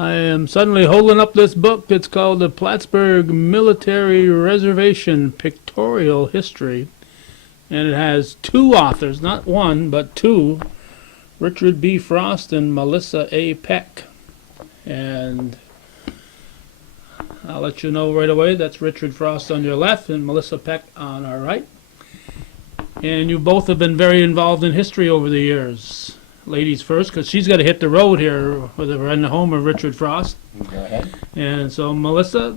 I am suddenly holding up this book. It's called the Plattsburgh Military Reservation Pictorial History. And it has two authors, not one, but two, Richard B. Frost and Melissa A. Peck. And I'll let you know right away, that's Richard Frost on your left and Melissa Peck on our right. And you both have been very involved in history over the years. Ladies first, because she's got to hit the road here with her in the home of Richard Frost. Go ahead. And so, Melissa,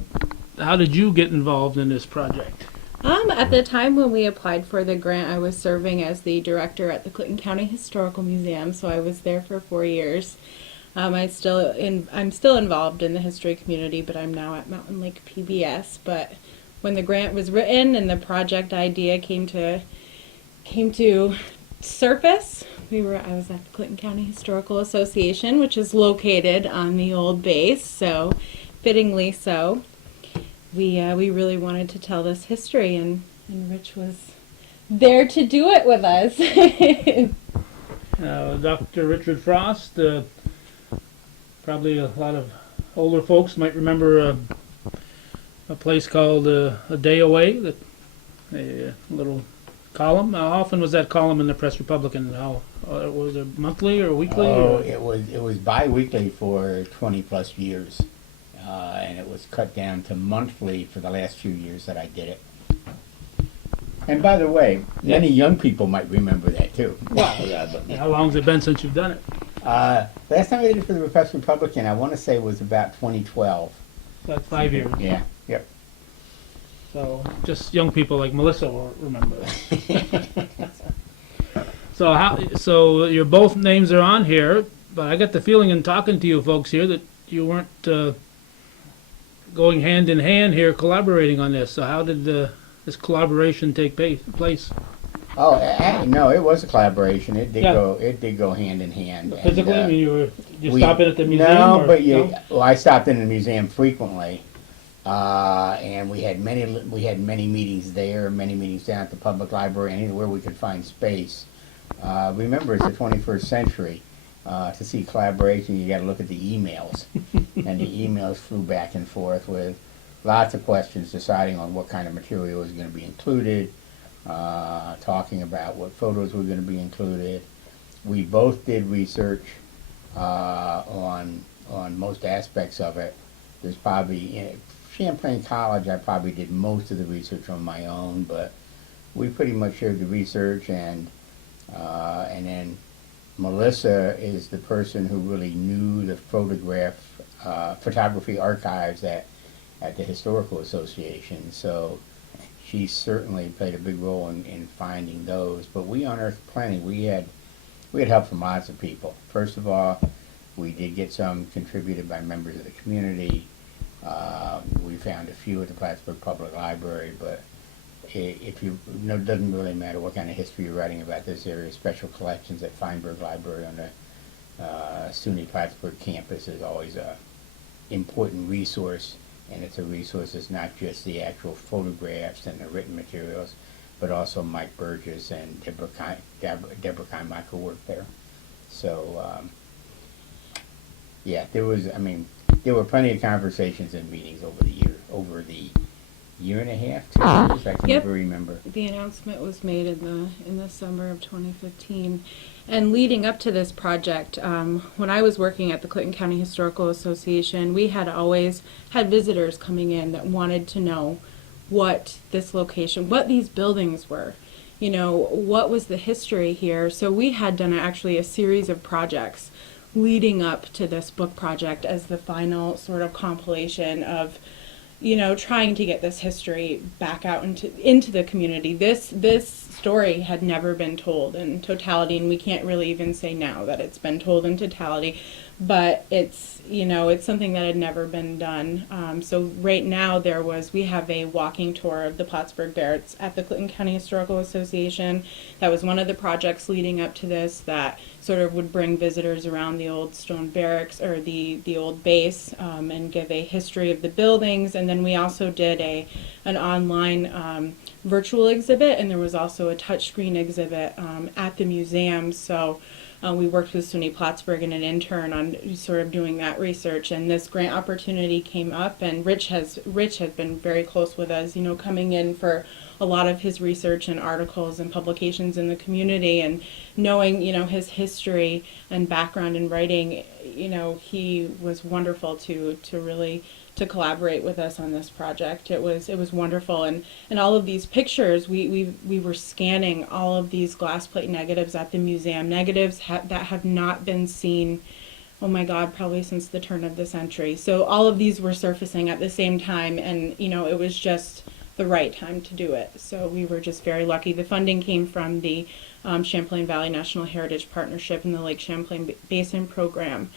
how did you get involved in this project? At the time when we applied for the grant, I was serving as the director at the Clinton County Historical Museum, so I was there for 4 years. I'm still involved in the history community, but I'm now at Mountain Lake PBS. But when the grant was written and the project idea came to surface, I was at the Clinton County Historical Association, which is located on the old base, so fittingly so. We really wanted to tell this history, and Rich was there to do it with us. Dr. Richard Frost, probably a lot of older folks might remember a place called A Day Away, a little column. How often was that column in the Press Republican? Was it monthly or weekly? Oh, it was bi-weekly for 20 plus years, and it was cut down to monthly for the last few years that I did it. And by the way, many young people might remember that too. Well, yeah, but how long has it been since you've done it? Last time I did it for the Press Republican, I want to say was about 2012. That's 5 years. Yeah. Yep. So just young people like Melissa will remember that. So your both names are on here, but I got the feeling in talking to you folks here that you weren't going hand in hand here collaborating on this. So how did this collaboration take place? Oh, no, it was a collaboration. It did go hand in hand. But physically, and, I mean, you stopping at the museum? No, or, but no? Well, I stopped in the museum frequently, and we had many meetings there, many meetings down at the public library, anywhere we could find space. Remember, it's the 21st century. To see collaboration, you got to look at the emails, and the emails flew back and forth with lots of questions, deciding on what kind of material was going to be included, talking about what photos were going to be included. We both did research on most aspects of it. There's probably in Champlain College, I probably did most of the research on my own, but we pretty much shared the research, and then Melissa is the person who really knew the photography archives at the Historical Association, so she certainly played a big role in finding those. But we unearthed plenty. We had help from lots of people. First of all, we did get some contributed by members of the community. We found a few at the Plattsburgh Public Library, but it doesn't really matter what kind of history you're writing about this area. Special collections at Feinberg Library on the SUNY Plattsburgh campus is always a important resource, and it's a resource that's not just the actual photographs and the written materials, but also Mike Burgess and Deborah Keimacher worked there. So yeah, there were plenty of conversations and meetings over the year and a half, 2 years, I can never remember. The announcement was made in the summer of 2015. And leading up to this project, when I was working at the Clinton County Historical Association, we had always had visitors coming in that wanted to know what this location, what these buildings were, what was the history here. So we had done actually a series of projects leading up to this book project as the final sort of compilation of trying to get this history back out into the community. This story had never been told in totality, and we can't really even say now that it's been told in totality, but it's something that had never been done. So right now we have a walking tour of the Plattsburgh Barracks at the Clinton County Historical Association. That was one of the projects leading up to this that sort of would bring visitors around the old stone barracks or the old base and give a history of the buildings. And then we also did an online virtual exhibit, and there was also a touchscreen exhibit at the museum. So We worked with SUNY Plattsburgh and an intern on sort of doing that research, and this grant opportunity came up, and Rich has been very close with us, coming in for a lot of his research and articles and publications in the community, and knowing, his history and background in writing, he was wonderful to really to collaborate with us on this project. It was wonderful, and all of these pictures, we were scanning all of these glass plate negatives at the museum, negatives that have not been seen, oh my God, probably since the turn of the century. So all of these were surfacing at the same time, and it was just the right time to do it. So we were just very lucky. The funding came from the Champlain Valley National Heritage Partnership and the Lake Champlain Basin Program.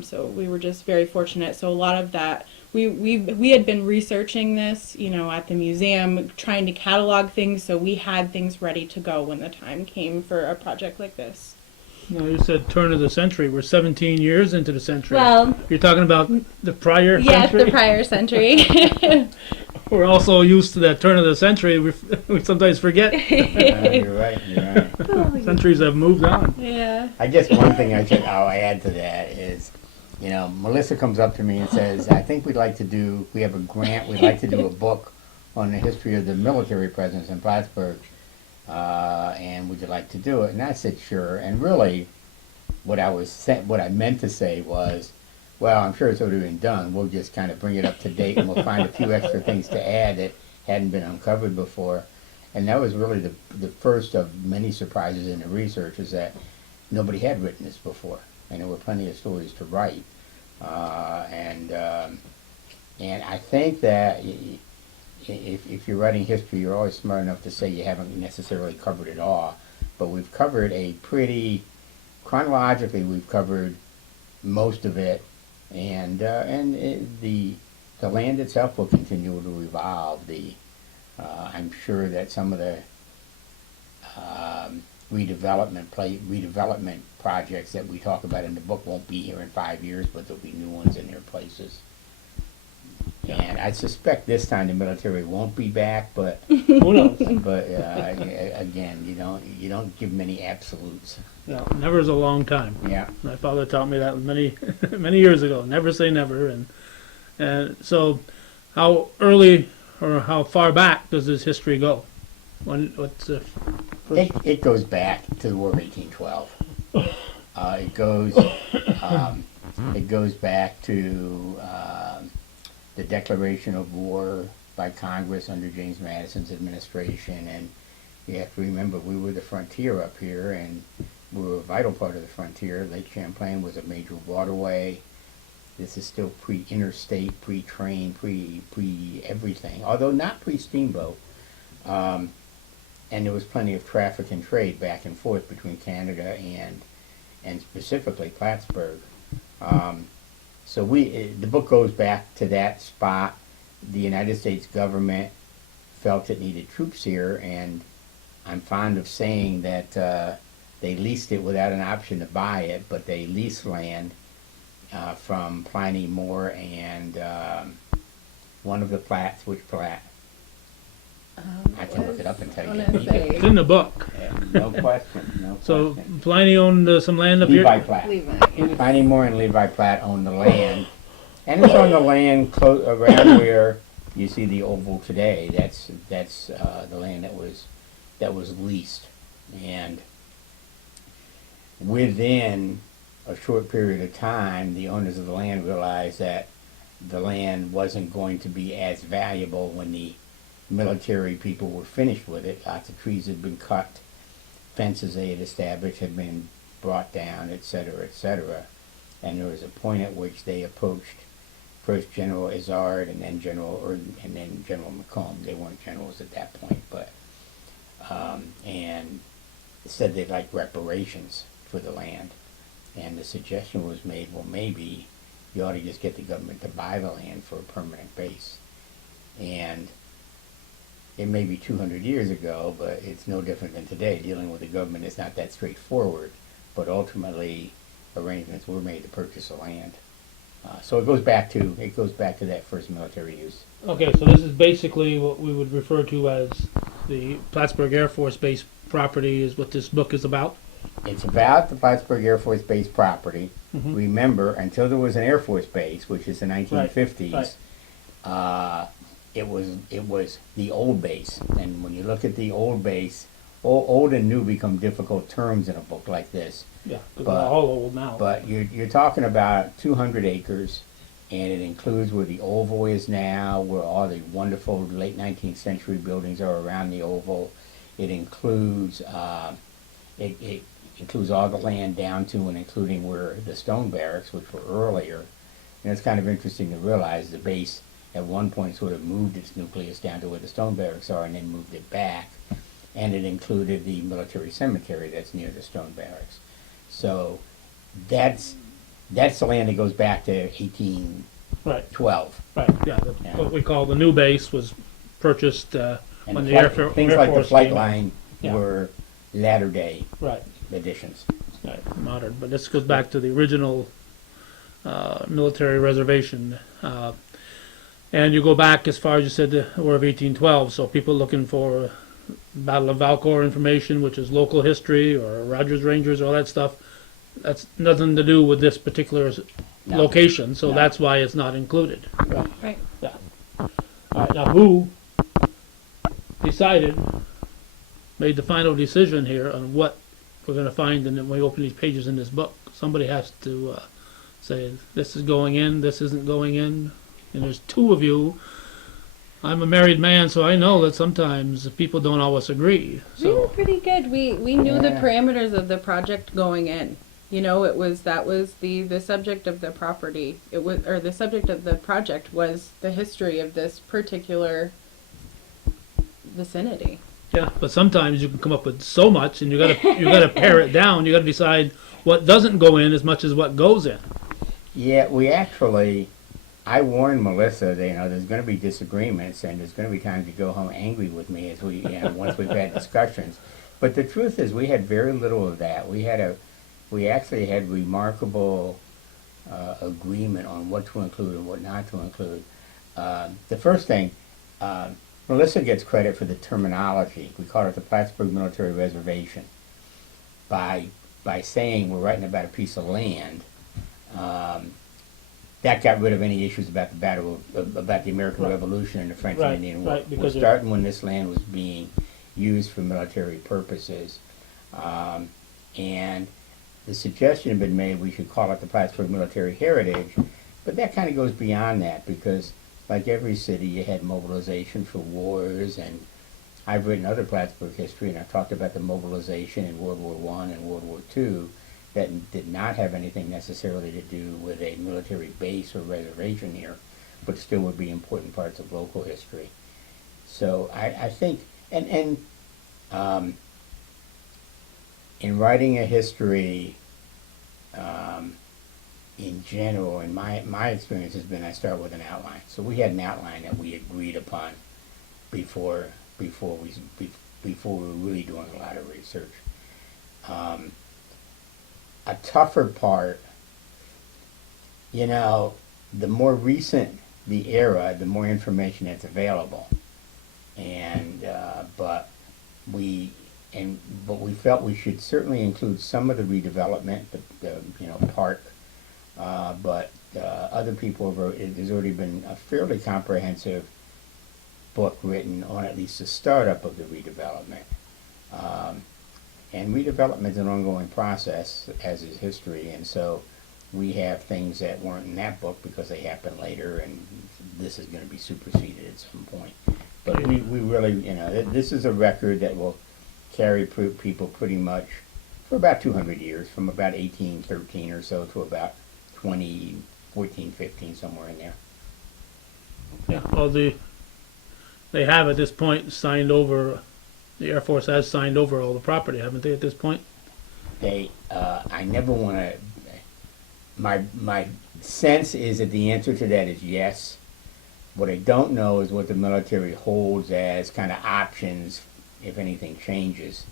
So we were just very fortunate. So a lot of that, we had been researching this, at the museum, trying to catalog things, so we had things ready to go when the time came for a project like this. No, you said turn of the century. We're 17 years into the century. Well, You're talking about the prior yes, century? the prior century. We're also used to that turn of the century. We sometimes forget. You're right. Centuries have moved on. Yeah. I guess one thing I'll add to that is, Melissa comes up to me and says, I think we have a grant, we'd like to do a book on the history of the military presence in Plattsburgh, and would you like to do it? And I said, sure. And really, what I meant to say was, well, I'm sure it's already been done. We'll just kind of bring it up to date, and we'll find a few extra things to add that hadn't been uncovered before. And that was really the first of many surprises in the research, is that nobody had written this before, and there were plenty of stories to write. And I think that if you're writing history, you're always smart enough to say you haven't necessarily covered it all, but we've covered chronologically, we've covered most of it, and the land itself will continue to evolve. I'm sure that some of the redevelopment projects that we talk about in the book won't be here in 5 years, but there'll be new ones in their places. And I suspect this time the military won't be back, but Who knows? but again, you don't give many absolutes. No, never is a long time. Yeah. My father taught me that many many years ago. Never say never. And so, how early or how far back does this history go? What's the first? It goes back to the War of 1812. It goes back to the declaration of war by Congress under James Madison's administration, and you have to remember we were the frontier up here, and we were a vital part of the frontier. Lake Champlain was a major waterway. This is still pre-interstate, pre-train, pre-everything, although not pre-steamboat. And there was plenty of traffic and trade back and forth between Canada and specifically Plattsburgh. So the book goes back to that spot. The United States government felt it needed troops here, and I'm fond of saying that they leased it without an option to buy it, but they leased land from Pliny Moore and one of the Platts. Which Platt? I can look it up and tell you. It's in the book. Yeah, no question. So Pliny owned some land up Levi here. Platt. Pliny Moore and Levi Platt owned the land, and it's on the land around where you see the oval today. That's the land that was leased, and within a short period of time, the owners of the land realized that the land wasn't going to be as valuable when the military people were finished with it. Lots of trees had been cut, fences they had established had been brought down, etc., etc. And there was a point at which they approached first General Izard and then General McComb. They weren't generals at that point, but and said they'd like reparations for the land. And the suggestion was made, well, maybe you ought to just get the government to buy the land for a permanent base. And it may be 200 years ago, but it's no different than today. Dealing with the government is not that straightforward, but ultimately arrangements were made to purchase the land. So it goes back to that first military use. Okay, so this is basically what we would refer to as the Plattsburgh Air Force Base property is what this book is about. it's about the Plattsburgh Air Force Base property. Mhm. Remember, until there was an Air Force Base, which is the 1950s, right. it was the old base. And when you look at the old base, old and new become difficult terms in a book like this. Yeah, because But- they're all old now. But you're talking about 200 acres, and it includes where the Oval is now, where all the wonderful late 19th century buildings are around the Oval. It includes it includes all the land down to and including where the stone barracks, which were earlier. And it's kind of interesting to realize the base at one point sort of moved its nucleus down to where the stone barracks are and then moved it back. And it included the military cemetery that's near the stone barracks. So that's the land that goes back to 1812. Right, yeah, Yeah. what we call the new base was purchased And when the the Air flight- things Air like the Force flight came. line Yeah. were latter day Right, additions. right, modern, but this goes back to the original military reservation. And you go back as far as you said, the War of 1812, so people looking for Battle of Valcour information, which is local history, or Rogers Rangers, all that stuff, that's nothing to do with this particular No. location, so No. that's why it's not included. Right. All right, now who decided, made the final decision here on what we're going to find, and then when we open these pages in this book, somebody has to say this is going in, this isn't going in, and there's two of you. I'm a married man, so I know that sometimes people don't always agree. We were So pretty good. We knew the Yeah. parameters of the project going in. You know, that was the subject of the property. It was, or the subject of the project was the history of this particular vicinity. yeah, but sometimes you can come up with so much, and you gotta pare it down. You gotta decide what doesn't go in as much as what goes in. Yeah, I warned Melissa that, there's going to be disagreements and there's going to be times you go home angry with me as once we've had discussions. But the truth is we had very little of that. We actually had remarkable agreement on what to include and what not to include. The first thing, Melissa gets credit for the terminology. We call it the Plattsburgh Military Reservation. By saying we're writing about a piece of land, that got rid of any issues about about the American Right. Revolution and the French Right, and Indian War. right, We're because starting when this land was being used for military purposes. And the suggestion had been made we should call it the Plattsburgh Military Heritage, but that kind of goes beyond that because, like every city, you had mobilization for wars, and I've written other Plattsburgh history, and I've talked about the mobilization in World War I and World War II that did not have anything necessarily to do with a military base or reservation here, but still would be important parts of local history. So I think, and in writing a history, in general, and my experience has been I start with an outline. So we had an outline that we agreed upon before we were really doing a lot of research. A tougher part, the more recent the era, the more information that's available, and but we felt we should certainly include some of the redevelopment, the park, but other people there's already been a fairly comprehensive book written on at least the startup of the redevelopment. And redevelopment is an ongoing process, as is history, and so we have things that weren't in that book because they happened later, and this is going to be superseded at some point. But we really, this is a record that will carry people pretty much for about 200 years, from about 1813 or so to about 2014, 15, somewhere in there. Yeah, well, they have at this point signed over. The Air Force has signed over all the property, haven't they? At this point, I never want to. My sense is that the answer to that is yes. What I don't know is what the military holds as kind of options if anything changes,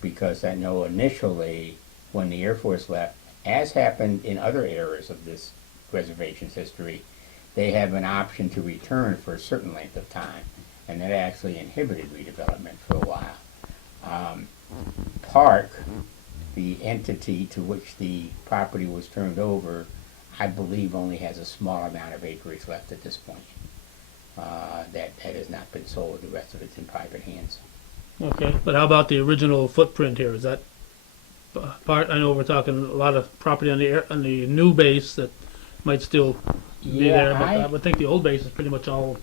because I know initially when the Air Force left, as happened in other eras of this reservation's history, they have an option to return for a certain length of time, and that actually inhibited redevelopment for a while. Park the entity to which the property was turned over, I believe only has a small amount of acreage left at this point. That has not been sold. The rest of it's in private hands. Okay, but how about the original footprint here? Is that part? I know we're talking a lot of property on the new base that might still be there, but I would think the old base is pretty much all.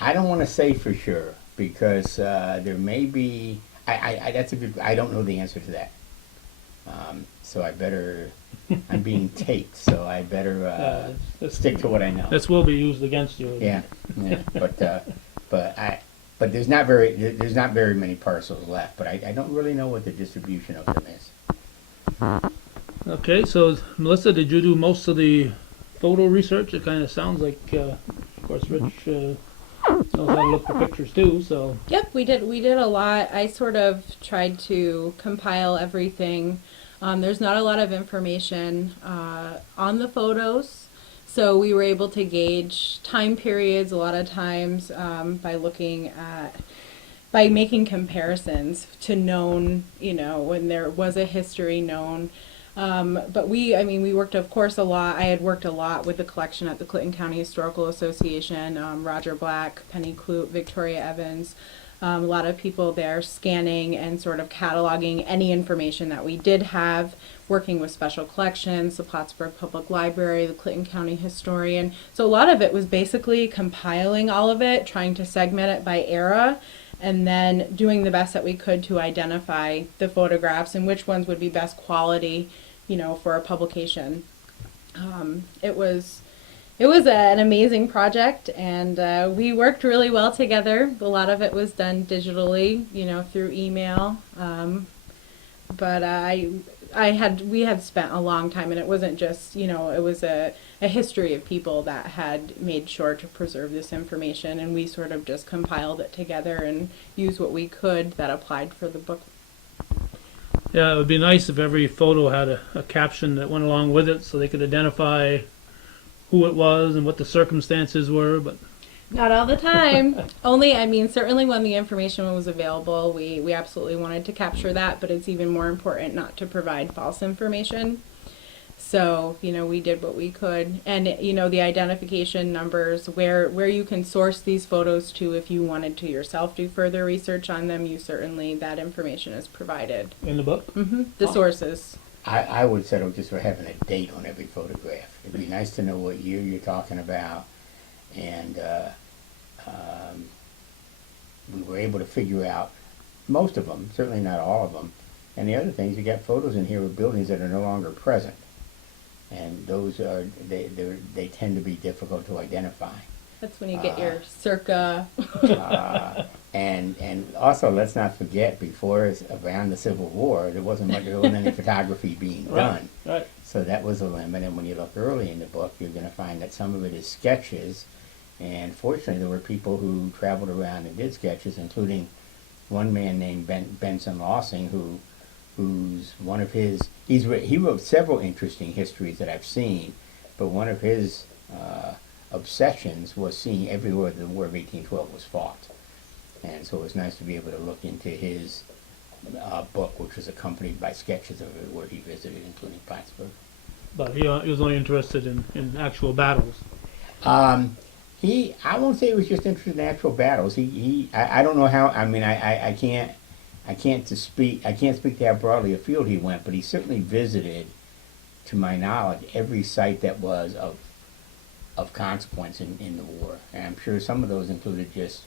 I don't want to say for sure because there may be. That's a good. I don't know the answer to that. So I better. I'm being taped, so I better stick to what I know. This will be used against you. Yeah, yeah. But there's not very many parcels left. But I don't really know what the distribution of them is. Okay, so Melissa, did you do most of the photo research? It kind of sounds like, of course, Rich knows how to look for pictures too. So Yep, we did a lot. I sort of tried to compile everything. There's not a lot of information on the photos, so we were able to gauge time periods a lot of times by making comparisons to known, when there was a history known. But we worked, of course, a lot. I had worked a lot with the collection at the Clinton County Historical Association, Roger Black, Penny Clute, Victoria Evans, a lot of people there scanning and sort of cataloging any information that we did have, working with special collections, the Plattsburgh Public Library, the Clinton County Historian. So a lot of it was basically compiling all of it, trying to segment it by era, and then doing the best that we could to identify the photographs and which ones would be best quality, for a publication. It was an amazing project, and we worked really well together. A lot of it was done digitally, through email. But we had spent a long time, and it wasn't just, it was a history of people that had made sure to preserve this information, and we sort of just compiled it together and used what we could that applied for the book. yeah, it would be nice if every photo had a caption that went along with it, so they could identify who it was and what the circumstances were. But Not all the time. Certainly when the information was available, we absolutely wanted to capture that, but it's even more important not to provide false information. So, we did what we could. And, the identification numbers, where you can source these photos to if you wanted to yourself do further research on them, that information is provided. in the book, The sources. I would settle just for having a date on every photograph. It'd be nice to know what year you're talking about, and we were able to figure out most of them, certainly not all of them. And the other thing is, you got photos in here of buildings that are no longer present, and those they tend to be difficult to identify. That's when you get your circa. And also, let's not forget, around the Civil War, there wasn't any photography being done. right? So that was a limit. And when you look early in the book, you're going to find that some of it is sketches. And fortunately, there were people who traveled around and did sketches, including one man named Benson Lossing, he wrote several interesting histories that I've seen, but one of his obsessions was seeing everywhere the War of 1812 was fought. And so it was nice to be able to look into his book, which was accompanied by sketches of everywhere he visited, including Plattsburgh. But he was only interested in actual battles. I won't say he was just interested in actual battles. I don't know how. I can't speak to how broadly afield he went, but he certainly visited, to my knowledge, every site that was of consequence in the war. And I'm sure some of those included just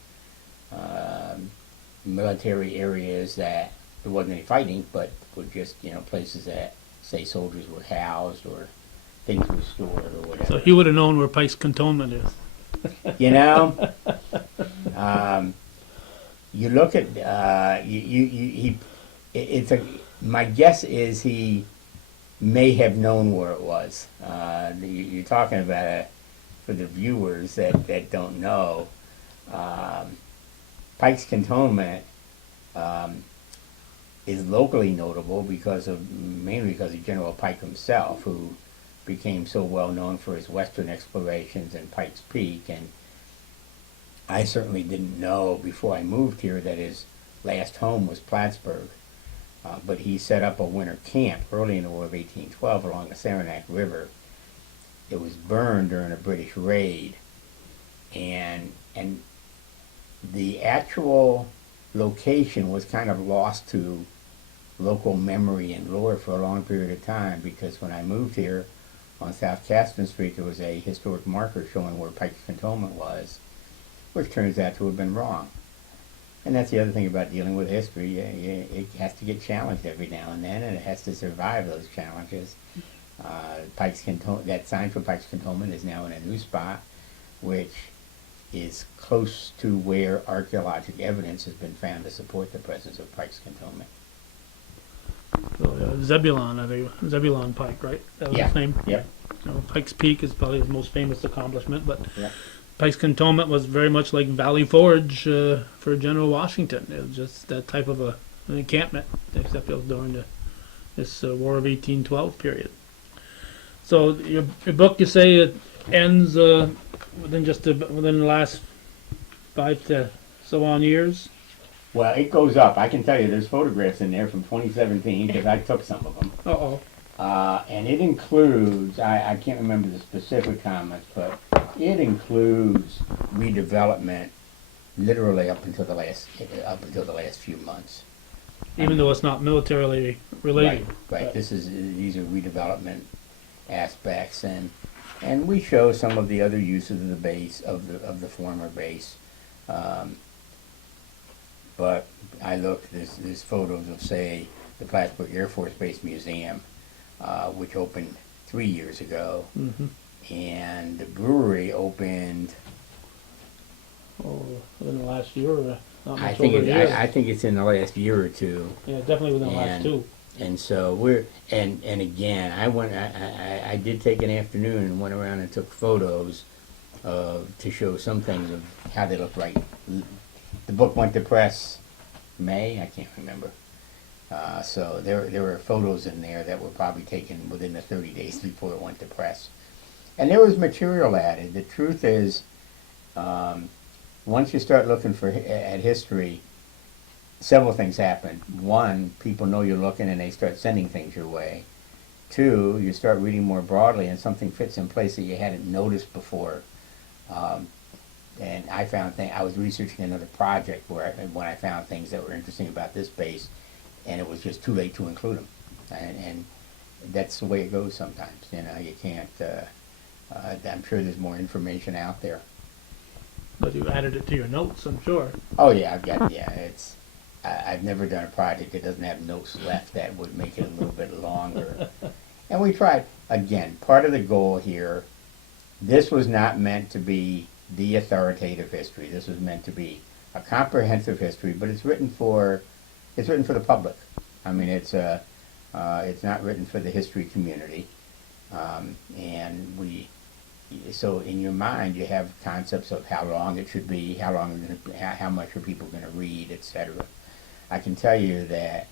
military areas that there wasn't any fighting, but were just places that, say, soldiers were housed or things were stored or whatever. So he would have known where Pike's Cantonment is. You look at my guess is he may have known where it was. You're talking about for the viewers that don't know, Pike's Cantonment is locally notable mainly because of General Pike himself, who became so well known for his western explorations and Pike's Peak. And I certainly didn't know before I moved here that his last home was Plattsburgh. But he set up a winter camp early in the War of 1812 along the Saranac River. It was burned during a British raid, and the actual location was kind of lost to local memory and lore for a long period of time, because when I moved here on South Caston Street, there was a historic marker showing where Pike's Cantonment was, which turns out to have been wrong. And that's the other thing about dealing with history. It has to get challenged every now and then, and it has to survive those challenges. That sign for Pike's Cantonment is now in a new spot, which is close to where archaeologic evidence has been found to support the presence of Pike's Cantonment. So, Zebulon, I think, Zebulon Pike, right? That was his name? Yep. Pike's Peak is probably his most famous accomplishment, but Yep. Pike's Cantonment was very much like Valley Forge for General Washington. It was just that type of an encampment, except it was during this War of 1812 period. So your book, you say it ends within the last 5 to so on years? Well, it goes up. I can tell you there's photographs in there from 2017, because I took some of them. Uh-oh. And it includes, I can't remember the specific comments, but it includes redevelopment literally up until the last few months. Even though it's not militarily related. Right. These are redevelopment aspects, and we show some of the other uses of the base, of the former base. But there's photos of, say, the Plattsburgh Air Force Base Museum, which opened 3 years ago, and the brewery opened. Oh, within the last year, or not much I think over a year. I think it's in the last year or two. Yeah, definitely within the last 2. And so and again, I did take an afternoon and went around and took photos to show some things of how they look right. The book went to press May, I can't remember. So there were photos in there that were probably taken within the 30 days before it went to press. And there was material added. The truth is, once you start looking at history, several things happen. One, people know you're looking and they start sending things your way. Two, you start reading more broadly and something fits in place that you hadn't noticed before. And I found I was researching another project when I found things that were interesting about this base, and it was just too late to include them. And that's the way it goes sometimes. You can't. I'm sure there's more information out there. But you added it to your notes, I'm sure. Oh yeah, I've never done a project that doesn't have notes left that would make it a little bit longer. And we tried. Again, part of the goal here, this was not meant to be the authoritative history. This was meant to be a comprehensive history, but it's written for the public. I mean, it's not written for the history community. So in your mind, you have concepts of how long it should be, how much are people going to read, etc. I can tell you that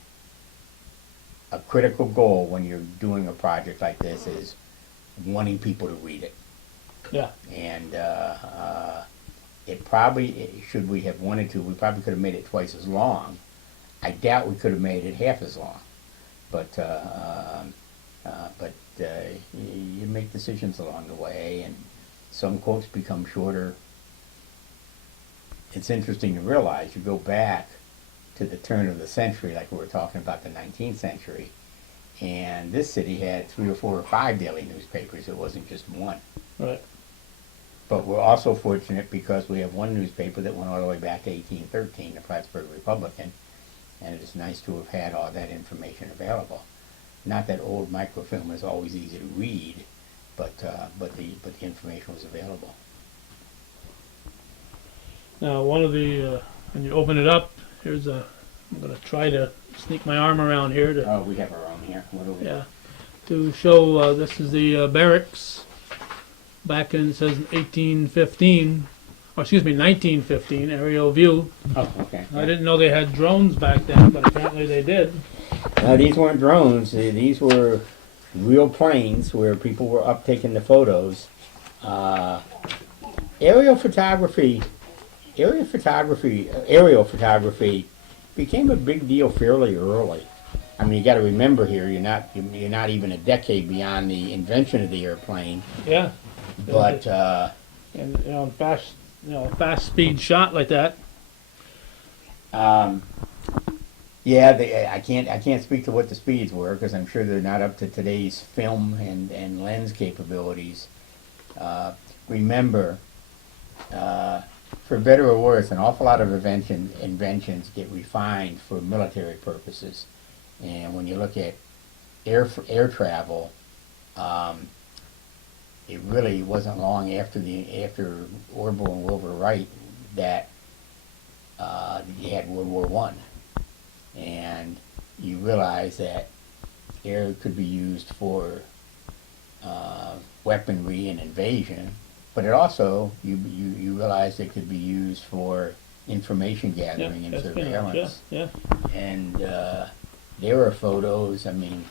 a critical goal when you're doing a project like this is wanting people to read it. Yeah. And it probably, should we have wanted to, we probably could have made it twice as long. I doubt we could have made it half as long. But you make decisions along the way, and some quotes become shorter. It's interesting to realize, you go back to the turn of the century, like we were talking about the 19th century, and this city had 3 or 4 or 5 daily newspapers. It wasn't just one. Right. But we're also fortunate because we have one newspaper that went all the way back to 1813, the Plattsburgh Republican, and it's nice to have had all that information available. Not that old microfilm is always easy to read, but the information was available. Now, when you open it up, I'm going to try to sneak my arm around here to. Oh, we have our own here. What do we? Yeah, to show this is the barracks. Back in, it says 1915, aerial view. Oh, okay. I didn't know they had drones back then, but apparently they did. These weren't drones. These were real planes where people were up taking the photos. Aerial photography became a big deal fairly early. I mean, you got to remember here, you're not even a decade beyond the invention of the airplane, Yeah. but And fast speed shot like that. yeah, I can't speak to what the speeds were because I'm sure they're not up to today's film and lens capabilities. Remember, for better or worse, an awful lot of inventions get refined for military purposes. And when you look at air travel, it really wasn't long after Orville and Wilbur Wright that you had World War One, and you realize that air could be used for weaponry and invasion, but it also you realize it could be used for information gathering and surveillance. Yeah. And there are photos. I mean,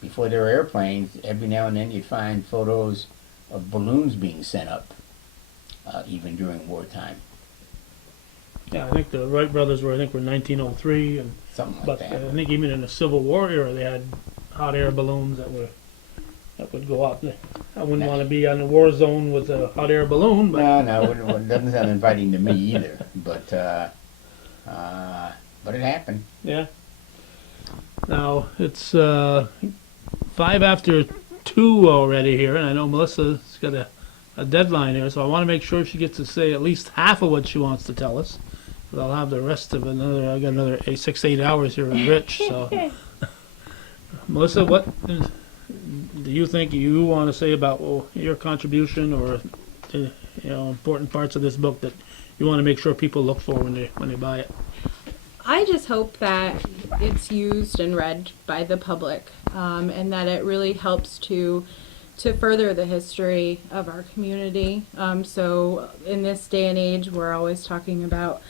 before there were airplanes, every now and then you'd find photos of balloons being sent up, even during wartime. Yeah, I think the Wright brothers were 1903, and Something like but that. I think even in the Civil War era they had hot air balloons that would go up. I wouldn't want to be on a war zone with a hot air balloon, but No, it doesn't sound inviting to me either. But it happened. yeah. Now it's 2:05 already here, and I know Melissa's got a deadline here, so I want to make sure she gets to say at least half of what she wants to tell us. But I'll have the rest of another. I got another 6 8 hours here with Rich. So, Melissa, what do you think you want to say about your contribution or important parts of this book that you want to make sure people look for when they buy it? I just hope that it's used and read by the public, and that it really helps to further the history of our community. So in this day and age, we're always talking about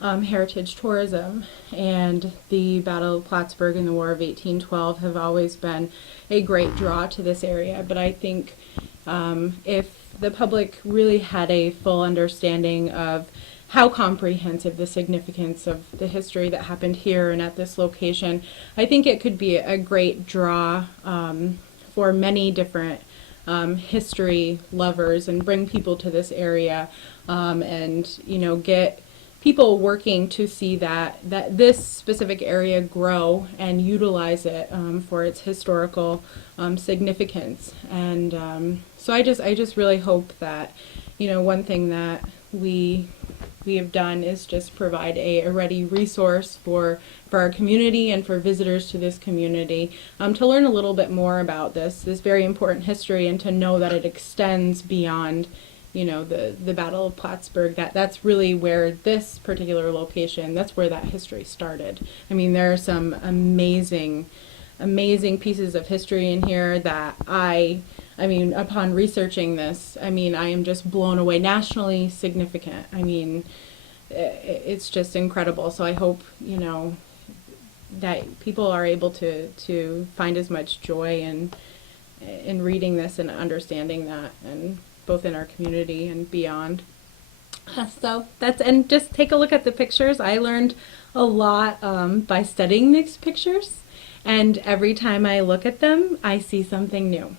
heritage tourism, and the Battle of Plattsburgh and the War of 1812 have always been a great draw to this area. But I think if the public really had a full understanding of how comprehensive the significance of the history that happened here and at this location, I think it could be a great draw for many different history lovers, and bring people to this area, and get people working to see that this specific area grow and utilize it for its historical significance. And so I just really hope that one thing that we have done is just provide a ready resource for our community and for visitors to this community, to learn a little bit more about this very important history, and to know that it extends beyond the Battle of Plattsburgh. That's really where this particular location, that's where that history started. I mean, there are some amazing pieces of history in here that I mean, upon researching this, I mean, I am just blown away. Nationally significant. I mean, it's just incredible. So I hope, that people are able to find as much joy in reading this and understanding that, and both in our community and beyond. So and just take a look at the pictures. I learned a lot by studying these pictures, and every time I look at them, I see something new.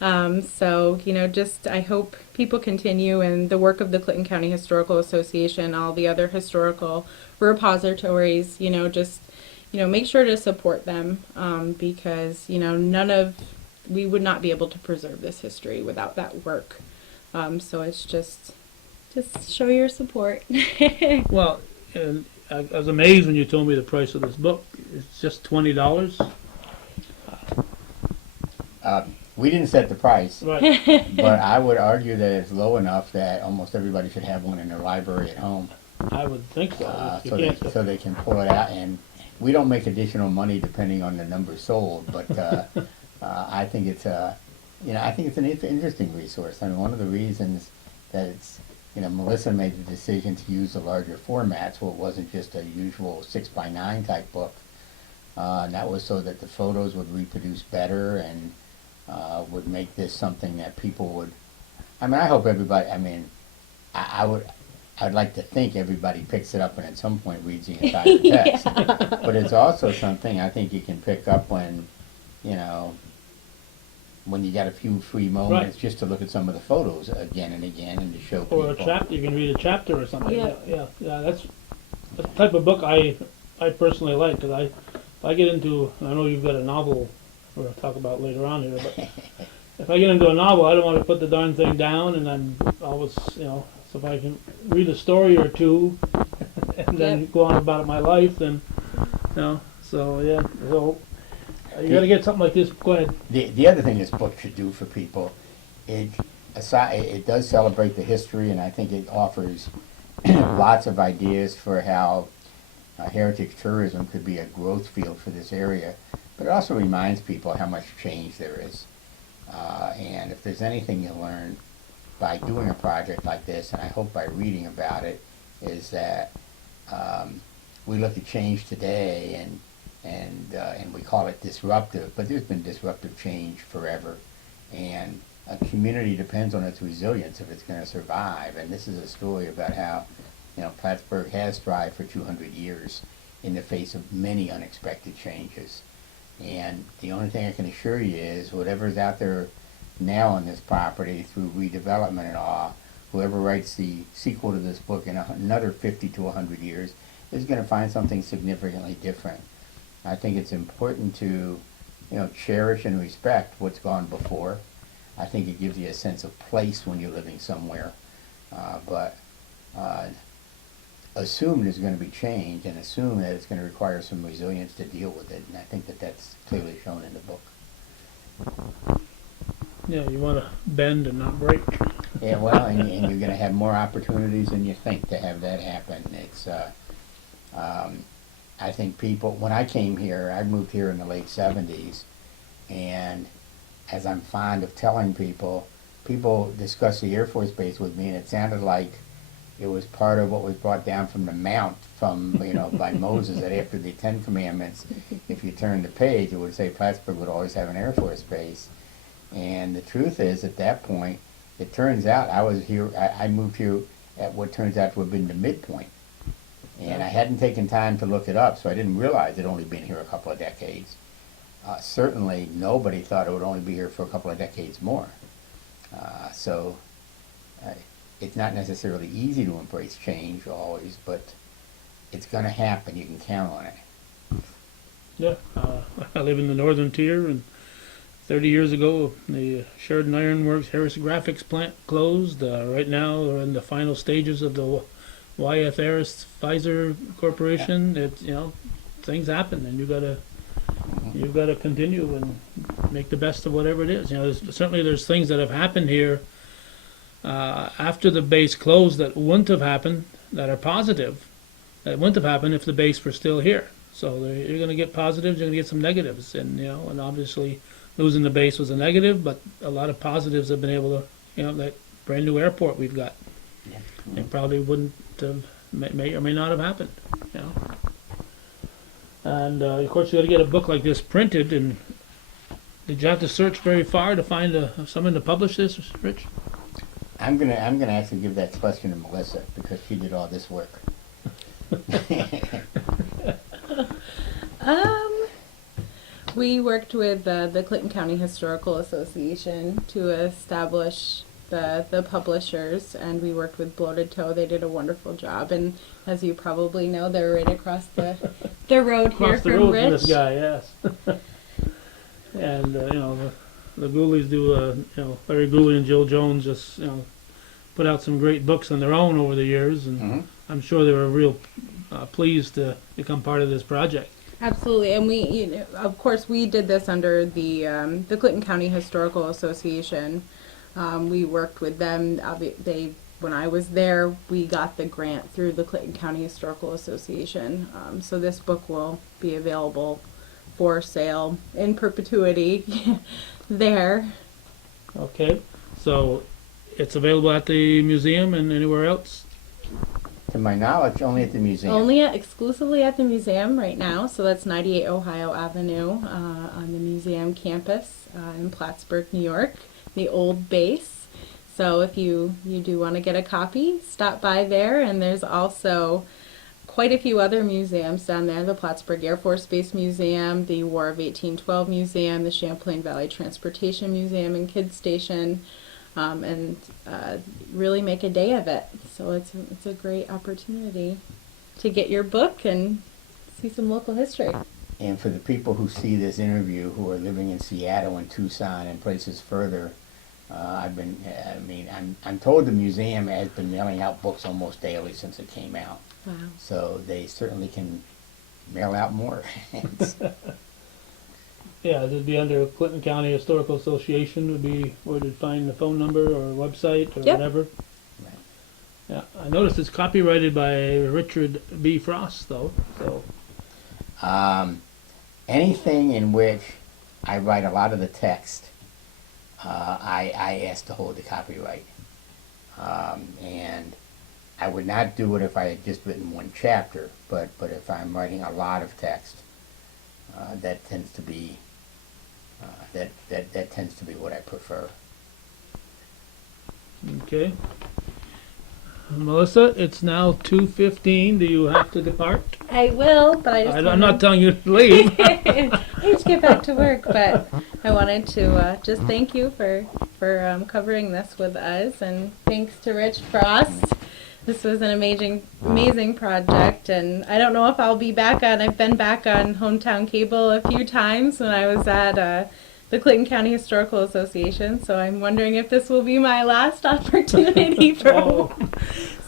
So, just I hope people continue, and the work of the Clinton County Historical Association, all the other historical repositories, make sure to support them, because, we would not be able to preserve this history without that work. So it's just show your support. Well, and I was amazed when you told me the price of this book. It's just $20. We didn't set the price, Right. but I would argue that it's low enough that almost everybody should have one in their library at home, I would think so. You so can't- they can pull it out. And we don't make additional money depending on the number sold, but I think it's I think it's an interesting resource. I mean, one of the reasons that it's Melissa made the decision to use the larger format, so it wasn't just a usual 6x9 type book. And that was so that the photos would reproduce better, and would make this something that people would. I mean, I hope everybody. I mean, I would. I'd like to think everybody picks it up and at some point reads the entire text. But it's also something I think you can pick up when, you know, when you got a few free moments just to look at some of the photos again and again and to show people. Or a chapter, you can read a chapter or something. Yeah. Yeah. That's the type of book I personally like, because if I get into, I know you've got a novel we're going to talk about later on here, but if I get into a novel, I don't want to put the darn thing down, and I'm always, you know, so if I can read a story or two and then go on about my life, then, you know, so yeah, so you got to get something like this. Go ahead. The other thing this book should do for people, it does celebrate the history, and I think it offers lots of ideas for how heritage tourism could be a growth field for this area. But it also reminds people how much change there is. And if there's anything you learn by doing a project like this, and I hope by reading about it, is that we look at change today and we call it disruptive, but there's been disruptive change forever. And a community depends on its resilience if it's going to survive. And this is a story about how, you know, Plattsburgh has thrived for 200 years in the face of many unexpected changes. And the only thing I can assure you is whatever's out there now on this property through redevelopment and all, whoever writes the sequel to this book in another 50 to 100 years is going to find something significantly different. I think it's important to, you know, cherish and respect what's gone before. I think it gives you a sense of place when you're living somewhere. But assume there's going to be change, and assume that it's going to require some resilience to deal with it. And I think that that's clearly shown in the book. Yeah, you want to bend and not break. Yeah, well, and you're going to have more opportunities than you think to have that happen. It's, I think people, when I came here, I moved here in the late 70s, and as I'm fond of telling people, people discuss the Air Force Base with me, and it sounded like it was part of what was brought down from the mount from, you know, by Moses, that after the Ten Commandments, if you turn the page, it would say Plattsburgh would always have an Air Force Base. And the truth is, at that point, it turns out I moved here at what turns out to have been the midpoint. And I hadn't taken time to look it up, so I didn't realize it had only been here a couple of decades. Certainly, nobody thought it would only be here for a couple of decades more. So it's not necessarily easy to embrace change always, but it's going to happen. You can count on it. Yeah, I live in the northern tier, and 30 years ago, the Sheridan Iron Works Harris Graphics plant closed. Right now, we're in the final stages of the YF Harris Pfizer Corporation. It's, you know, things happen, and you've got to continue and make the best of whatever it is. You know, there's things that have happened here after the base closed that wouldn't have happened, that are positive, that wouldn't have happened if the base were still here. So you're going to get positives, you're going to get some negatives, and, you know, and obviously losing the base was a negative, but a lot of positives have been able to, you know, that brand new airport we've got. Yeah. It probably wouldn't have, may or may not have happened, you know. And of course, you got to get a book like this printed. And did you have to search very far to find someone to publish this, Rich? I'm gonna actually give that question to Melissa because she did all this work. We worked with the Clinton County Historical Association to establish the publishers, and we worked with Bloated Toe. They did a wonderful job, and as you probably know, they're right across the road here Across the from road Rich. from this guy, yes. And you know, the Ghoulies do. You know, Larry Ghoulie and Jill Jones just, you know, put out some great books on their own over the years, and I'm sure they were real pleased to become part of this project. Absolutely, and we, you know, of course, we did this under the Clinton County Historical Association. We worked with them. When I was there, we got the grant through the Clinton County Historical Association. So this book will be available for sale in perpetuity there. Okay, so it's available at the museum and anywhere else? To my knowledge, only at the museum. Exclusively at the museum right now. So that's 98 Ohio Avenue on the museum campus in Plattsburgh, New York, the old base. So if you do want to get a copy, stop by there. And there's also quite a few other museums down there: the Plattsburgh Air Force Base Museum, the War of 1812 Museum, the Champlain Valley Transportation Museum and Kids Station, and really make a day of it. So it's a great opportunity to get your book and see some local history. And for the people who see this interview who are living in Seattle and Tucson and places further, I'm told the museum has been mailing out books almost daily since it came out. Wow. So they certainly can mail out more. Yeah, it'd be under Clinton County Historical Association would be where to find the phone number or website or Yep. whatever. Right. Yeah, I noticed it's copyrighted by Richard B. Frost, though. So Anything in which I write a lot of the text, I ask to hold the copyright. And I would not do it if I had just written one chapter, but if I'm writing a lot of text, that tends to be that tends to be what I prefer. okay. Melissa, it's now 2:15. Do you have to depart? I will, but I just I'm not telling you to leave. I need to get back to work, but I wanted to just thank you for covering this with us, and thanks to Rich Frost. This was an amazing project, and I don't know if I'll be back on. I've been back on Hometown Cable a few times when I was at the Clinton County Historical Association, so I'm wondering if this will be my last opportunity for. Oh.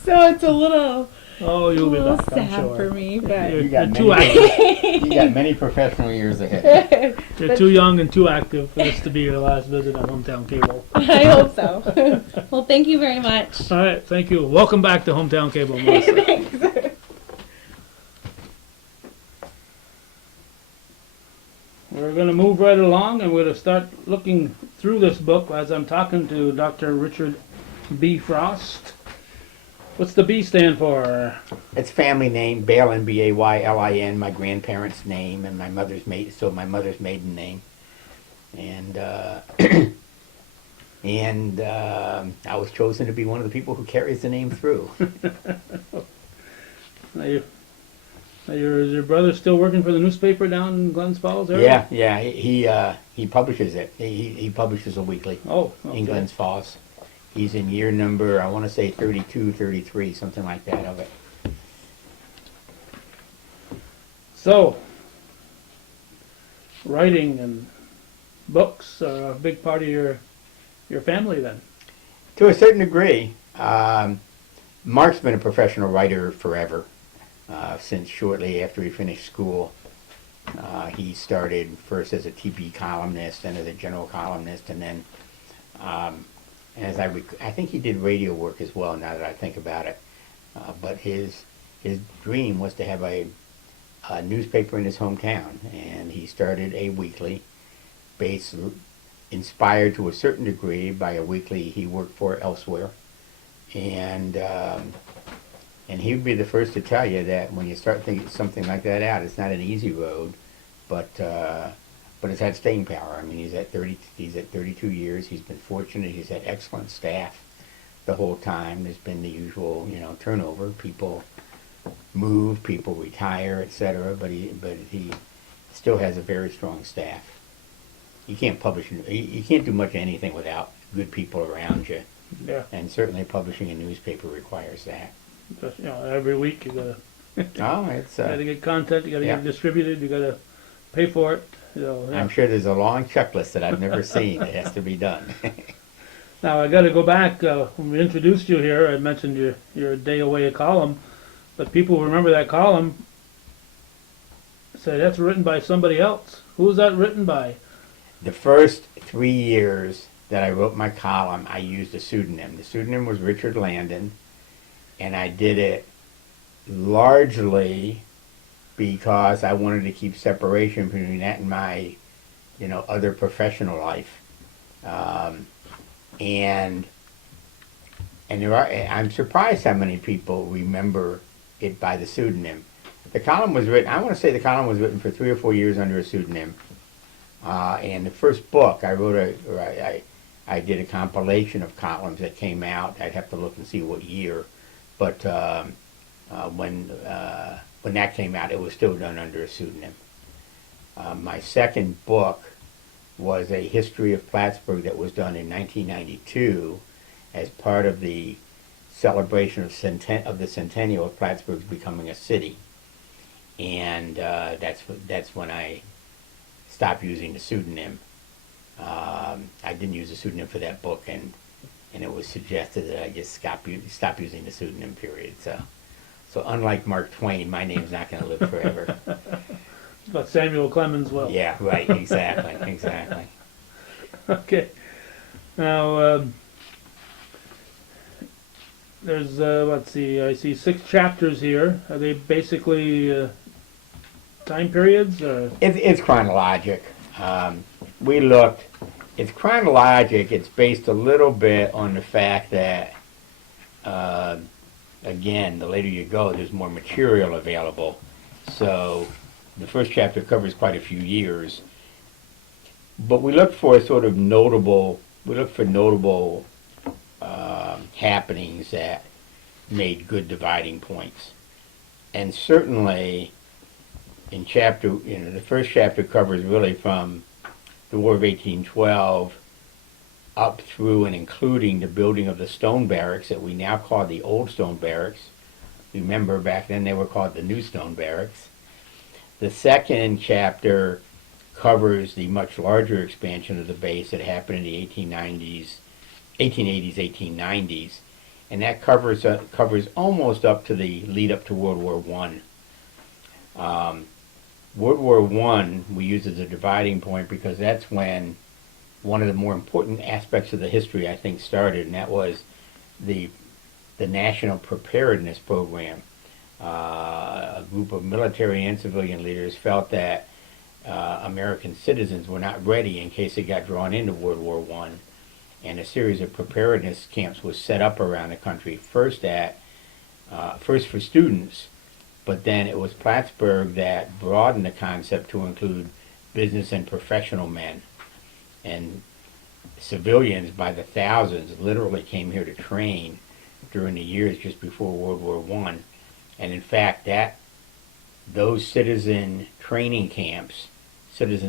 So it's a little. Oh, you'll be little back, I'm sad sure. for me, but You You're got too active. You got many professional years ahead. You're too young and too active for this to be your last visit on Hometown Cable. I hope so. Well, thank you very much. All right, thank you. Welcome back to Hometown Cable, Melissa. Thanks. We're going to move right along, and we're going to start looking through this book as I'm talking to Dr. Richard B. Frost. What's the B stand for? It's family name, Baylin, Baylin, my grandparents' name, and my mother's maiden name. And I was chosen to be one of the people who carries the name through. Is your brother still working for the newspaper down in Glens Falls area? Yeah. He publishes it. He publishes a weekly Oh, okay. in Glens Falls. He's in year number, I want to say 32, 33, something like that of it. So, writing and books are a big part of your family then? To a certain degree. Mark's been a professional writer forever. Since shortly after he finished school, he started first as a TV columnist, then as a general columnist, and then I think he did radio work as well. Now that I think about it, but his dream was to have a newspaper in his hometown, and he started a weekly, inspired to a certain degree by a weekly he worked for elsewhere, and he would be the first to tell you that when you start thinking something like that out, it's not an easy road, but it's had staying power. I mean, he's at 32 years. He's been fortunate. He's had excellent staff the whole time. There's been the usual, turnover. People move, people retire, etc. But he still has a very strong staff. You can't you can't do much of anything without good people around you. Yeah. And certainly publishing a newspaper requires that. Just, every week you gotta get content, you gotta get it distributed, you gotta pay for it. I'm sure there's a long checklist that I've never seen that has to be done. Now I gotta go back, when we introduced you here, I mentioned your day away column, but people who remember that column say that's written by somebody else. Who was that written by? The first 3 years that I wrote my column, I used a pseudonym. The pseudonym was Richard Landon, and I did it largely because I wanted to keep separation between that and my, other professional life. And I'm surprised how many people remember it by the pseudonym. The column was written, I want to say the column was written for 3 or 4 years under a pseudonym. And the first book, I I did a compilation of columns that came out. I'd have to look and see what year, but when that came out, it was still done under a pseudonym. My second book was a history of Plattsburgh that was done in 1992 as part of the celebration of the centennial of Plattsburgh's becoming a city, and that's when I stopped using the pseudonym. I didn't use a pseudonym for that book, and it was suggested that I just stop using the pseudonym. Period. So unlike Mark Twain, my name's not going to live forever. But Samuel Clemens will. Yeah, right. Exactly. Exactly. Okay. Now, there's, let's see, I see 6 chapters here. Are they basically time periods? Or? It's chronologic. We looked. It's chronologic. It's based a little bit on the fact that, again, the later you go, there's more material available. So the first chapter covers quite a few years. But we looked for sort of notable. We looked for notable happenings that made good dividing points. And certainly, the first chapter covers really from the War of 1812 up through and including the building of the stone barracks that we now call the Old Stone Barracks. Remember, back then they were called the New Stone Barracks. The second chapter covers the much larger expansion of the base that happened in the 1880s, 1890s, and that covers almost up to the lead up to World War One. World War One we use as a dividing point because that's when one of the more important aspects of the history, I think, started, and that was the National Preparedness Program. A group of military and civilian leaders felt that American citizens were not ready in case they got drawn into World War One, and a series of preparedness camps was set up around the country. First for students, but then it was Plattsburgh that broadened the concept to include business and professional men. And civilians by the thousands literally came here to train during the years just before World War One. And in fact, those citizens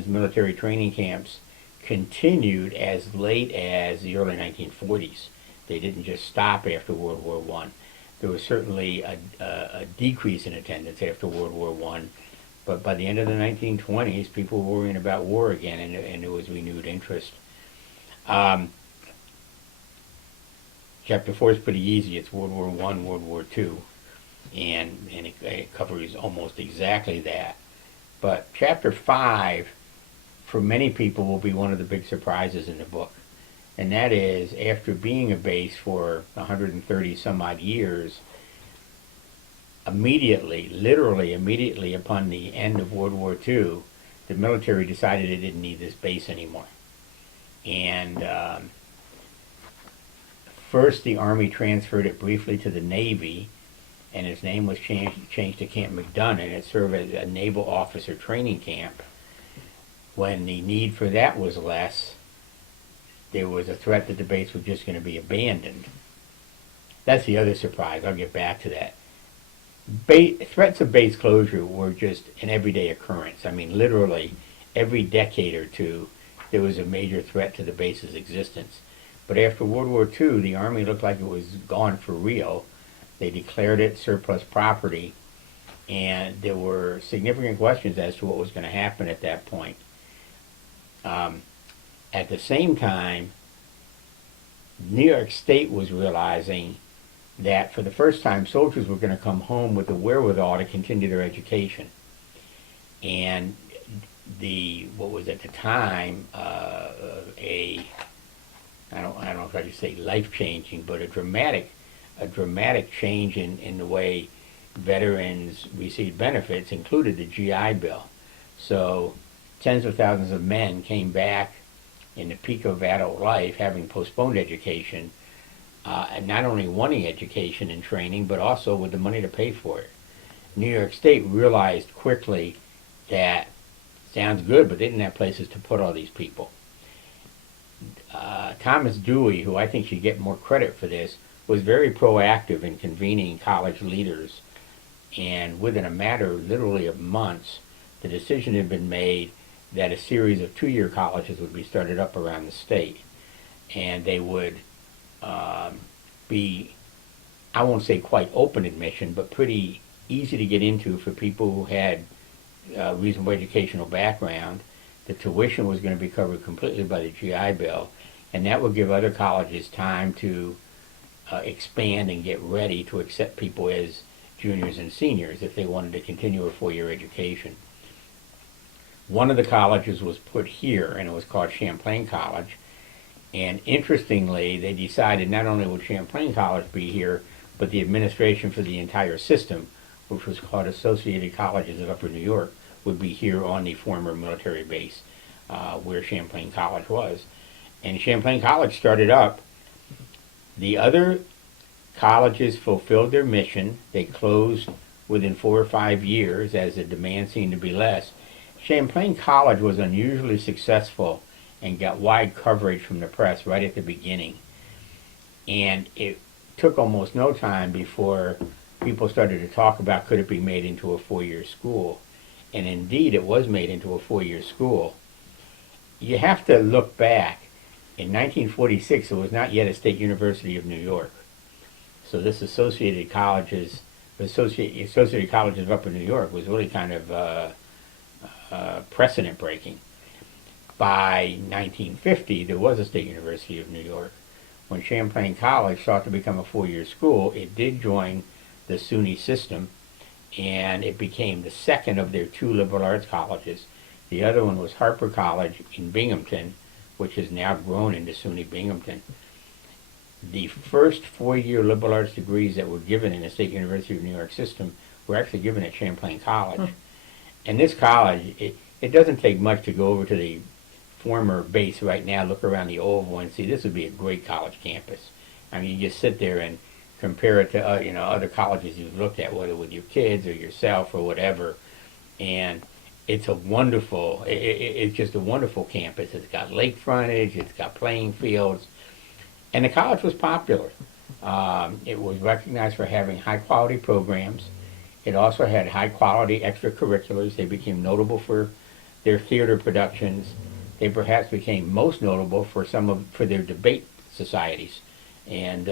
military training camps, continued as late as the early 1940s. They didn't just stop after World War One. There was certainly a decrease in attendance after World War One, but by the end of the 1920s, people were worrying about war again, and there was renewed interest. Chapter 4 is pretty easy. It's World War One, World War Two, and it covers almost exactly that. But Chapter 5, for many people, will be one of the big surprises in the book. And that is, after being a base for 130 some odd years, literally immediately upon the end of World War II, the military decided it didn't need this base anymore. And first the Army transferred it briefly to the Navy, and its name was changed to Camp McDonough, and it served as a naval officer training camp. When the need for that was less, there was a threat that the base was just going to be abandoned. That's the other surprise. I'll get back to that. Threats of base closure were just an everyday occurrence. I mean, literally, every decade or two, there was a major threat to the base's existence. But after World War II, the Army looked like it was gone for real. They declared it surplus property, and there were significant questions as to what was going to happen at that point. At the same time, New York State was realizing that for the first time, soldiers were going to come home with the wherewithal to continue their education. And what was at the time I don't know if I should say life-changing, but a dramatic change in the way veterans received benefits included the GI Bill. So tens of thousands of men came back in the peak of adult life, having postponed education, and not only wanting education and training, but also with the money to pay for it. New York State realized quickly that sounds good, but they didn't have places to put all these people. Thomas Dewey, who I think should get more credit for this, was very proactive in convening college leaders. And within a matter literally of months, the decision had been made that a series of two-year colleges would be started up around the state. And they would be, I won't say quite open admission, but pretty easy to get into for people who had reasonable educational background. The tuition was going to be covered completely by the GI Bill, and that would give other colleges time to expand and get ready to accept people as juniors and seniors if they wanted to continue a four-year education. One of the colleges was put here, and it was called Champlain College. And interestingly, they decided not only would Champlain College be here, but the administration for the entire system, which was called Associated Colleges of Upper New York, would be here on the former military base where Champlain College was. And Champlain College started up. The other colleges fulfilled their mission. They closed within 4 or 5 years as the demand seemed to be less. Champlain College was unusually successful and got wide coverage from the press right at the beginning. And it took almost no time before people started to talk about could it be made into a four-year school. And indeed, it was made into a four-year school. You have to look back. In 1946, it was not yet a state university of New York. So this Associated Colleges of Upper New York was really kind of precedent breaking. By 1950, there was a state university of New York. When Champlain College sought to become a four-year school, it did join the SUNY system, and it became the second of their two liberal arts colleges. The other one was Harper College in Binghamton, which has now grown into SUNY Binghamton. The first four-year liberal arts degrees that were given in the State University of New York system were actually given at Champlain College. And this college, it doesn't take much to go over to the former base right now, look around the oval and see this would be a great college campus. I mean, you just sit there and compare it to other colleges you've looked at, whether with your kids or yourself or whatever, and it's a wonderful, it's just a wonderful campus. It's got lake frontage, it's got playing fields, and the college was popular. It was recognized for having high quality programs. It also had high quality extracurriculars. They became notable for their theater productions. They perhaps became most notable for their debate societies, and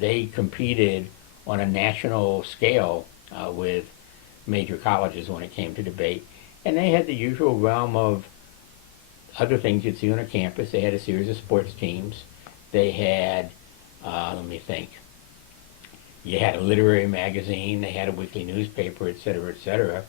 they competed on a national scale with major colleges when it came to debate. And they had the usual realm of other things you'd see on a campus. They had a series of sports teams. They had, let me think, you had a literary magazine, they had a weekly newspaper, et cetera, et cetera.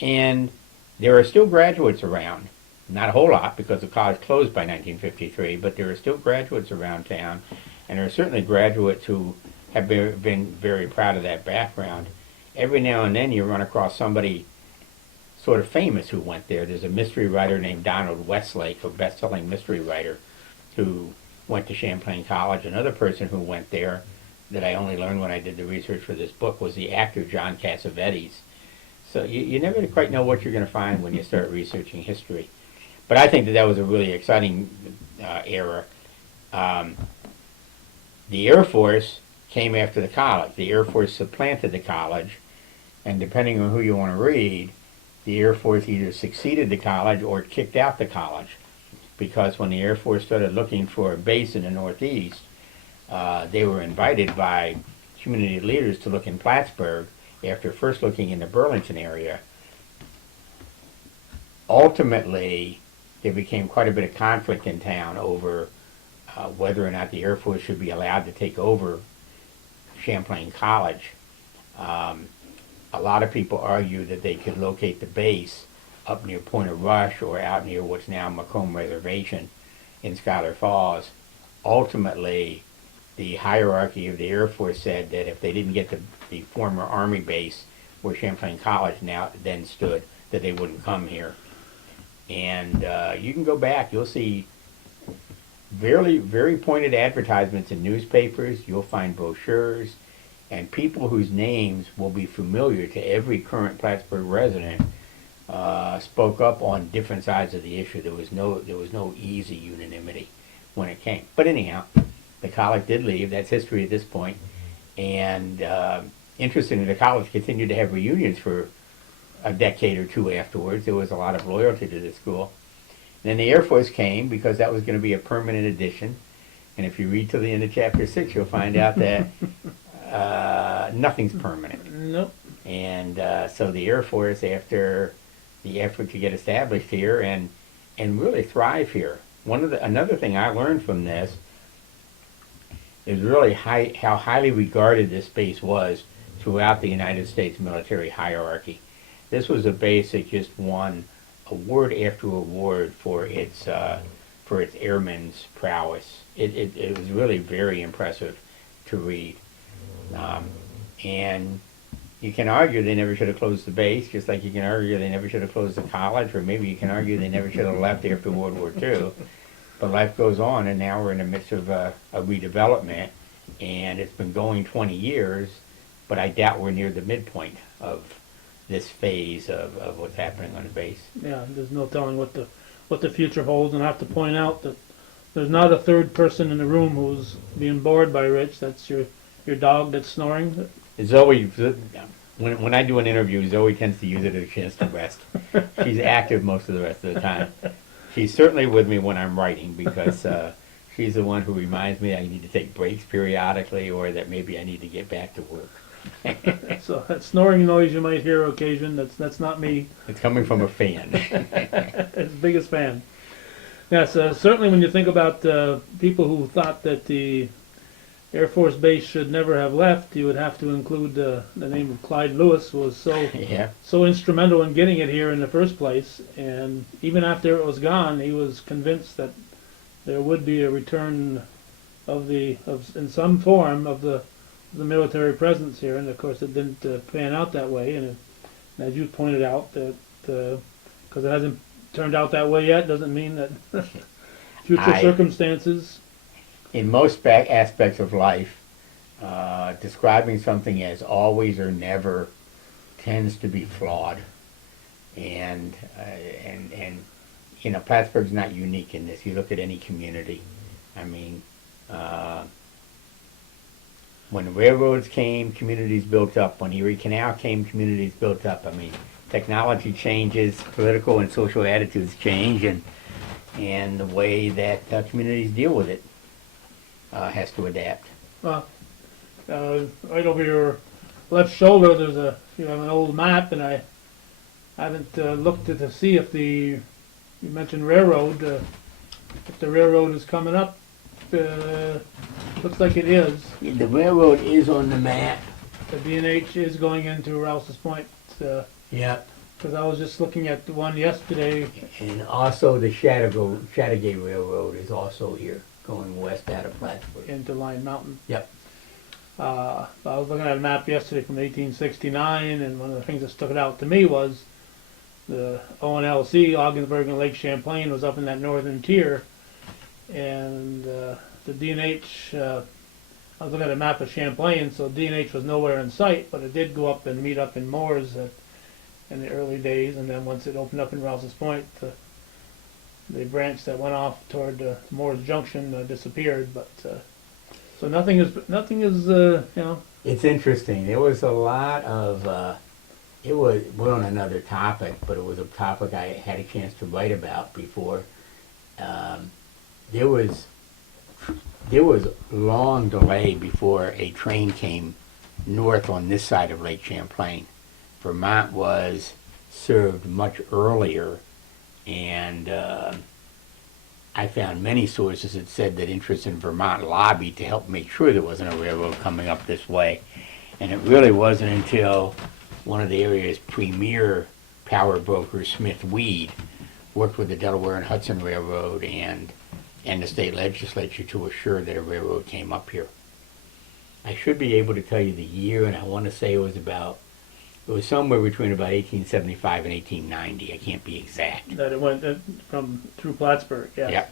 And there are still graduates around. Not a whole lot because the college closed by 1953, but there are still graduates around town, and there are certainly graduates who have been very proud of that background. Every now and then you run across somebody sort of famous who went there. There's a mystery writer named Donald Westlake, a best-selling mystery writer, who went to Champlain College. Another person who went there that I only learned when I did the research for this book was the actor John Cassavetes. So you never quite know what you're going to find when you start researching history. But I think that was a really exciting era. The Air Force came after the college. The Air Force supplanted the college, and depending on who you want to read, the Air Force either succeeded the college or kicked out the college, because when the Air Force started looking for a base in the Northeast, they were invited by community leaders to look in Plattsburgh after first looking in the Burlington area. Ultimately, there became quite a bit of conflict in town over whether or not the Air Force should be allowed to take over Champlain College. A lot of people argue that they could locate the base up near Point of Rush or out near what's now Macomb Reservation in Scholar Falls. Ultimately, the hierarchy of the Air Force said that if they didn't get the former Army base where Champlain College now then stood, that they wouldn't come here. And you can go back, you'll see very, very pointed advertisements in newspapers. You'll find brochures, and people whose names will be familiar to every current Plattsburgh resident spoke up on different sides of the issue. There was no easy unanimity. when it came. But anyhow, the college did leave. That's history at this point. And interestingly, the college continued to have reunions for a decade or two afterwards. There was a lot of loyalty to the school. And then the Air Force came because that was going to be a permanent addition. And if you read till the end of chapter 6, you'll find out that nothing's permanent. Nope. And so the Air Force, after the effort to get established here and really thrive here, another thing I learned from this is really how highly regarded this base was throughout the United States military hierarchy. This was a base that just won award after award for its airmen's prowess. It was really very impressive to read. And you can argue they never should have closed the base, just like you can argue they never should have closed the college, or maybe you can argue they never should have left after World War II. But life goes on, and now we're in the midst of a redevelopment, and it's been going 20 years, but I doubt we're near the midpoint of this phase of what's happening on the base. Yeah, there's no telling what the future holds, and I have to point out that there's not a third person in the room who's being bored by Rich. That's your dog that's snoring. Zoe, when I do an interview, Zoe tends to use it as a chance to rest. She's active most of the rest of the time. She's certainly with me when I'm writing because she's the one who reminds me I need to take breaks periodically, or that maybe I need to get back to work. So that snoring noise you might hear on occasion, that's not me. It's coming from a fan. His biggest fan. Yes, certainly when you think about people who thought that the Air Force Base should never have left, you would have to include the name of Clyde Lewis, who was Yeah. so instrumental in getting it here in the first place. And even after it was gone, he was convinced that there would be a return in some form of the military presence here. And of course, it didn't pan out that way. And as you pointed out, that because it hasn't turned out that way yet, doesn't mean that future circumstances. In most aspects of life, describing something as always or never tends to be flawed, and you know, Plattsburgh's not unique in this. You look at any community. I mean, when railroads came, communities built up. When Erie Canal came, communities built up. I mean, technology changes, political and social attitudes change, and the way that communities deal with it has to adapt. Well, right over your left shoulder, you have an old map, and I haven't looked to see if you mentioned railroad, if the railroad is coming up. Looks like it is. Yeah, the railroad is on the map. The D&H is going into Rouse's Point. Yep. Because I was just looking at the one yesterday. And also the Chattagay Railroad is also here, going west out of Plattsburgh. Into Lion Mountain. Yep. I was looking at a map yesterday from 1869, and one of the things that stuck out to me was the ONLC, Ogdensburg and Lake Champlain, was up in that northern tier, and the D&H, I was looking at a map of Champlain, so D&H was nowhere in sight, but it did go up and meet up in Moores in the early days, and then once it opened up in Rouse's Point, the branch that went off toward Moores Junction disappeared, but so nothing is you know. It's interesting. There was a lot of we're on another topic, but it was a topic I had a chance to write about before. There was long delay before a train came north on this side of Lake Champlain. Vermont was served much earlier, and I found many sources that said that interests in Vermont lobbied to help make sure there wasn't a railroad coming up this way. And it really wasn't until one of the area's premier power brokers, Smith Weed, worked with the Delaware and Hudson Railroad and the state legislature to assure that a railroad came up here. I should be able to tell you the year, and I want to say it was somewhere between about 1875 and 1890. I can't be exact. That it went through Plattsburgh, yes.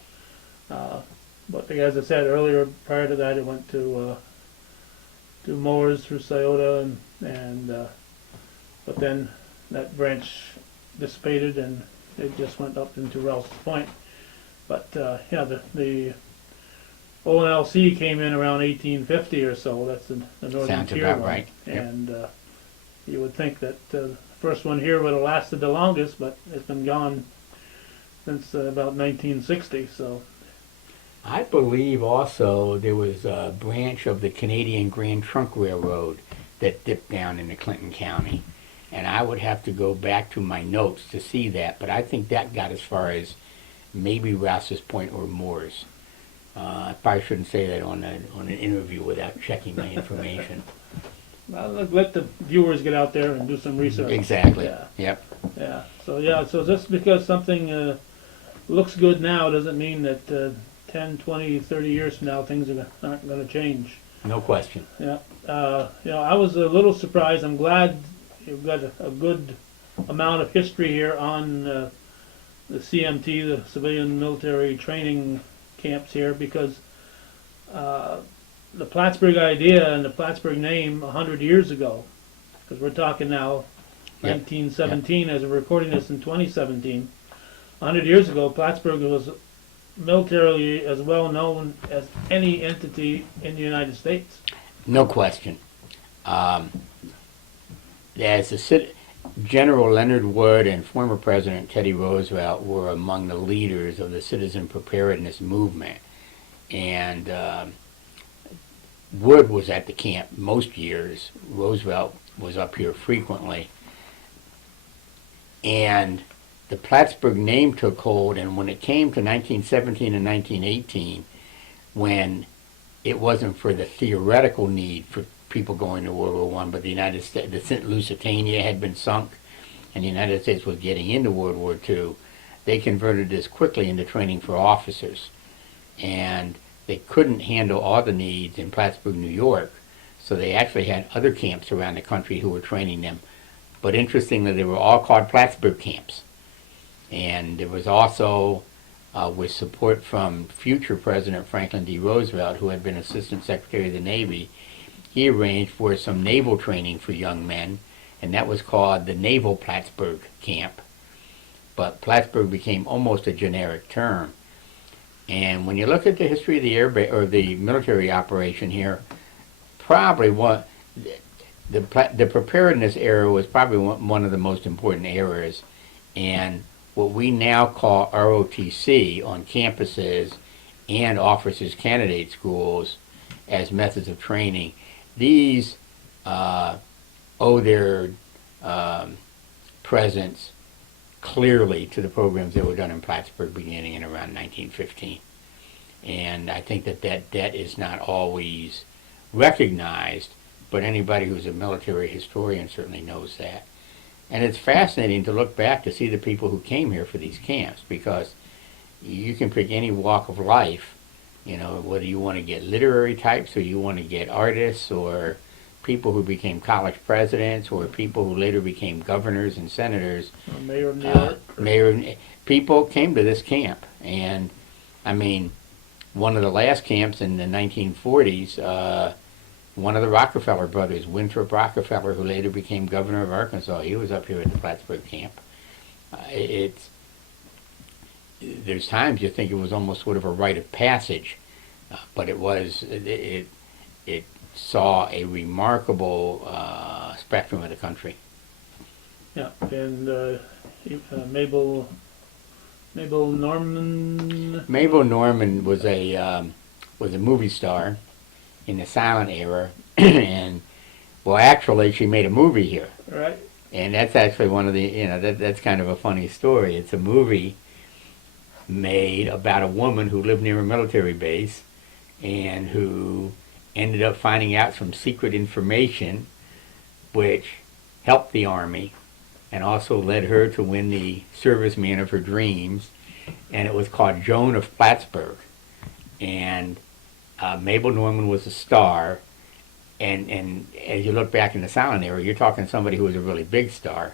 Yep. But as I said earlier, prior to that, it went to Moores through Scioto, and but then that branch dissipated, and it just went up into Rouse's Point. But yeah, the ONLC came in around 1850 or so. That's the Northern Sounds Tier about one. right. Yep. And you would think that the first one here would have lasted the longest, but it's been gone since about 1960. So I believe also there was a branch of the Canadian Grand Trunk Railroad that dipped down into Clinton County. And I would have to go back to my notes to see that, but I think that got as far as maybe Rouse's Point or Moores. I probably shouldn't say that on an interview without checking my information. well, let the viewers get out there and do some research. Exactly. Yeah. Yep. Yeah. So just because something looks good now doesn't mean that 10, 20, 30 years from now things are not going to change. No question. Yeah. I was a little surprised. I'm glad you've got a good amount of history here on the CMT, the Civilian Military Training Camps here, because the Plattsburgh idea and the Plattsburgh name 100 years ago, because we're talking now Yep. 1917 as we're recording this in 2017. 100 years ago, Plattsburgh was militarily as well known as any entity in the United States. No question. General Leonard Wood and former President Teddy Roosevelt were among the leaders of the citizen preparedness movement. And Wood was at the camp most years. Roosevelt was up here frequently. And the Plattsburgh name took hold, and when it came to 1917 and 1918, when it wasn't for the theoretical need for people going to World War I, but the United States, the St. Lusitania had been sunk, and the United States was getting into World War II, they converted this quickly into training for officers. And they couldn't handle all the needs in Plattsburgh, New York, so they actually had other camps around the country who were training them. But interestingly, they were all called Plattsburgh camps. And there was also, with support from future President Franklin D. Roosevelt, who had been Assistant Secretary of the Navy, he arranged for some naval training for young men, and that was called the Naval Plattsburgh Camp. But Plattsburgh became almost a generic term. And when you look at the history of the or the military operation here, probably the preparedness era was probably one of the most important eras. And what we now call ROTC on campuses and officers candidate schools as methods of training, these owe their presence clearly to the programs that were done in Plattsburgh beginning in around 1915. And I think that is not always recognized, but anybody who's a military historian certainly knows that. And it's fascinating to look back to see the people who came here for these camps, because you can pick any walk of life, whether you want to get literary types or you want to get artists or people who became college presidents or people who later became governors and senators. Mayor of New York. People came to this camp. And, I mean, one of the last camps in the 1940s, one of the Rockefeller brothers, Winthrop Rockefeller, who later became governor of Arkansas, he was up here at the Plattsburgh camp. There's times you think it was almost sort of a rite of passage, but it saw a remarkable spectrum of the country. Yeah, and Mabel Norman. Mabel Norman was a movie star in the silent era, and actually she made a movie here. Right. And that's actually one of the, that's kind of a funny story. It's a movie made about a woman who lived near a military base and who ended up finding out some secret information which helped the Army and also led her to win the serviceman of her dreams. And it was called Joan of Plattsburgh. And Mabel Norman was a star. And as you look back in the silent era, you're talking somebody who was a really big star.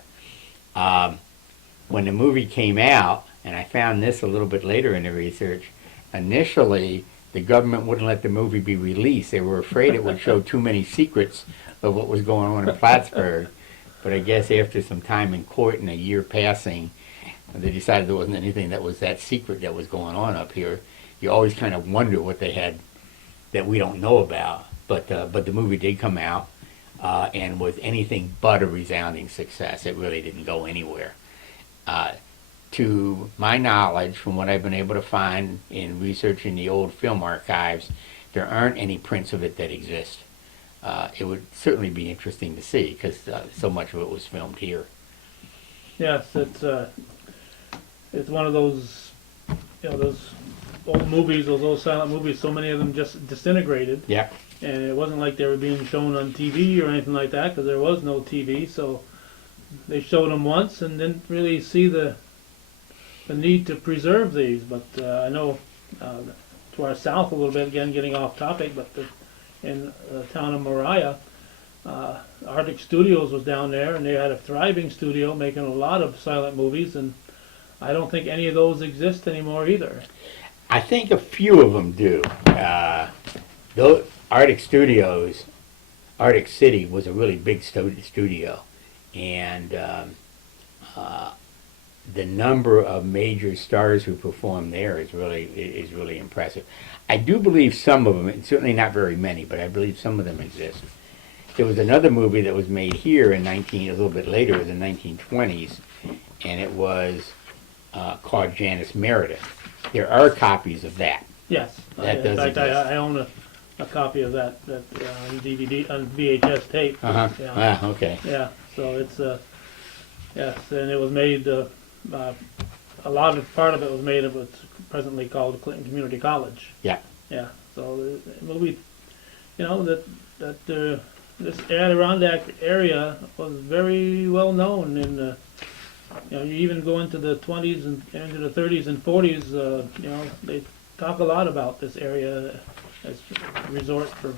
When the movie came out, and I found this a little bit later in the research, initially the government wouldn't let the movie be released. They were afraid it would show too many secrets of what was going on in Plattsburgh. But I guess after some time in court and a year passing, they decided there wasn't anything that was that secret that was going on up here. You always kind of wonder what they had that we don't know about. But the movie did come out and was anything but a resounding success. It really didn't go anywhere. To my knowledge, from what I've been able to find in researching the old film archives, there aren't any prints of it that exist. It would certainly be interesting to see because so much of it was filmed here. Yes, it's one of those, those old movies, those old silent movies. So many of them just disintegrated. Yeah. And it wasn't like they were being shown on TV or anything like that because there was no TV. So they showed them once and didn't really see the need to preserve these. But I know to our south a little bit, again getting off topic, but in the town of Moriah, Arctic Studios was down there, and they had a thriving studio making a lot of silent movies, and I don't think any of those exist anymore either. I think a few of them do. Those Arctic Studios, Arctic City was a really big studio, and the number of major stars who perform there is really impressive. I do believe some of them, and certainly not very many, but I believe some of them exist. There was another movie that was made here a little bit later, in the 1920s, and it was called Janice Meredith. There are copies of that. Yes, That in does fact, exist. I own a copy of that on DVD, on VHS tape. Uh-huh. Yeah, Okay. yeah. So it's yes, and it was made. A lot of part of it was made of what's presently called Clinton Community College. Yeah. Yeah. So the movie, this Adirondack area was very well known in. You even go into the 20s and into the 30s and 40s. They talk a lot about this area as a resort for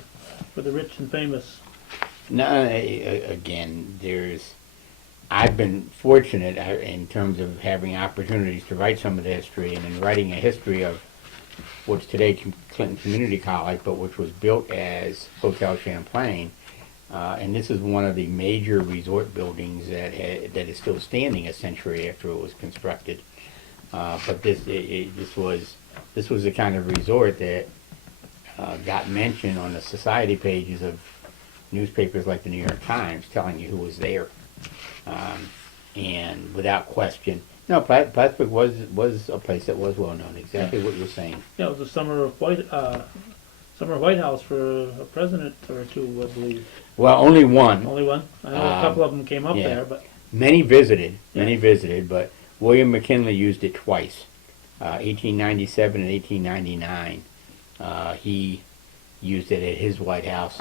the rich and famous. No, again, I've been fortunate in terms of having opportunities to write some of the history, and in writing a history of what's today Clinton Community College, but which was built as Hotel Champlain. And this is one of the major resort buildings that is still standing a century after it was constructed. But this was the kind of resort that got mentioned on the society pages of newspapers like the New York Times, telling you who was there. And without question, no, Plattsburgh was a place that was well known. Exactly what you're saying. Yeah, it was a summer White House for a president or two, I believe. Well, only one. Only one. I know a couple of them came up yeah. there, but Many visited, but William McKinley used it twice, 1897 and 1899. He used it at his White House.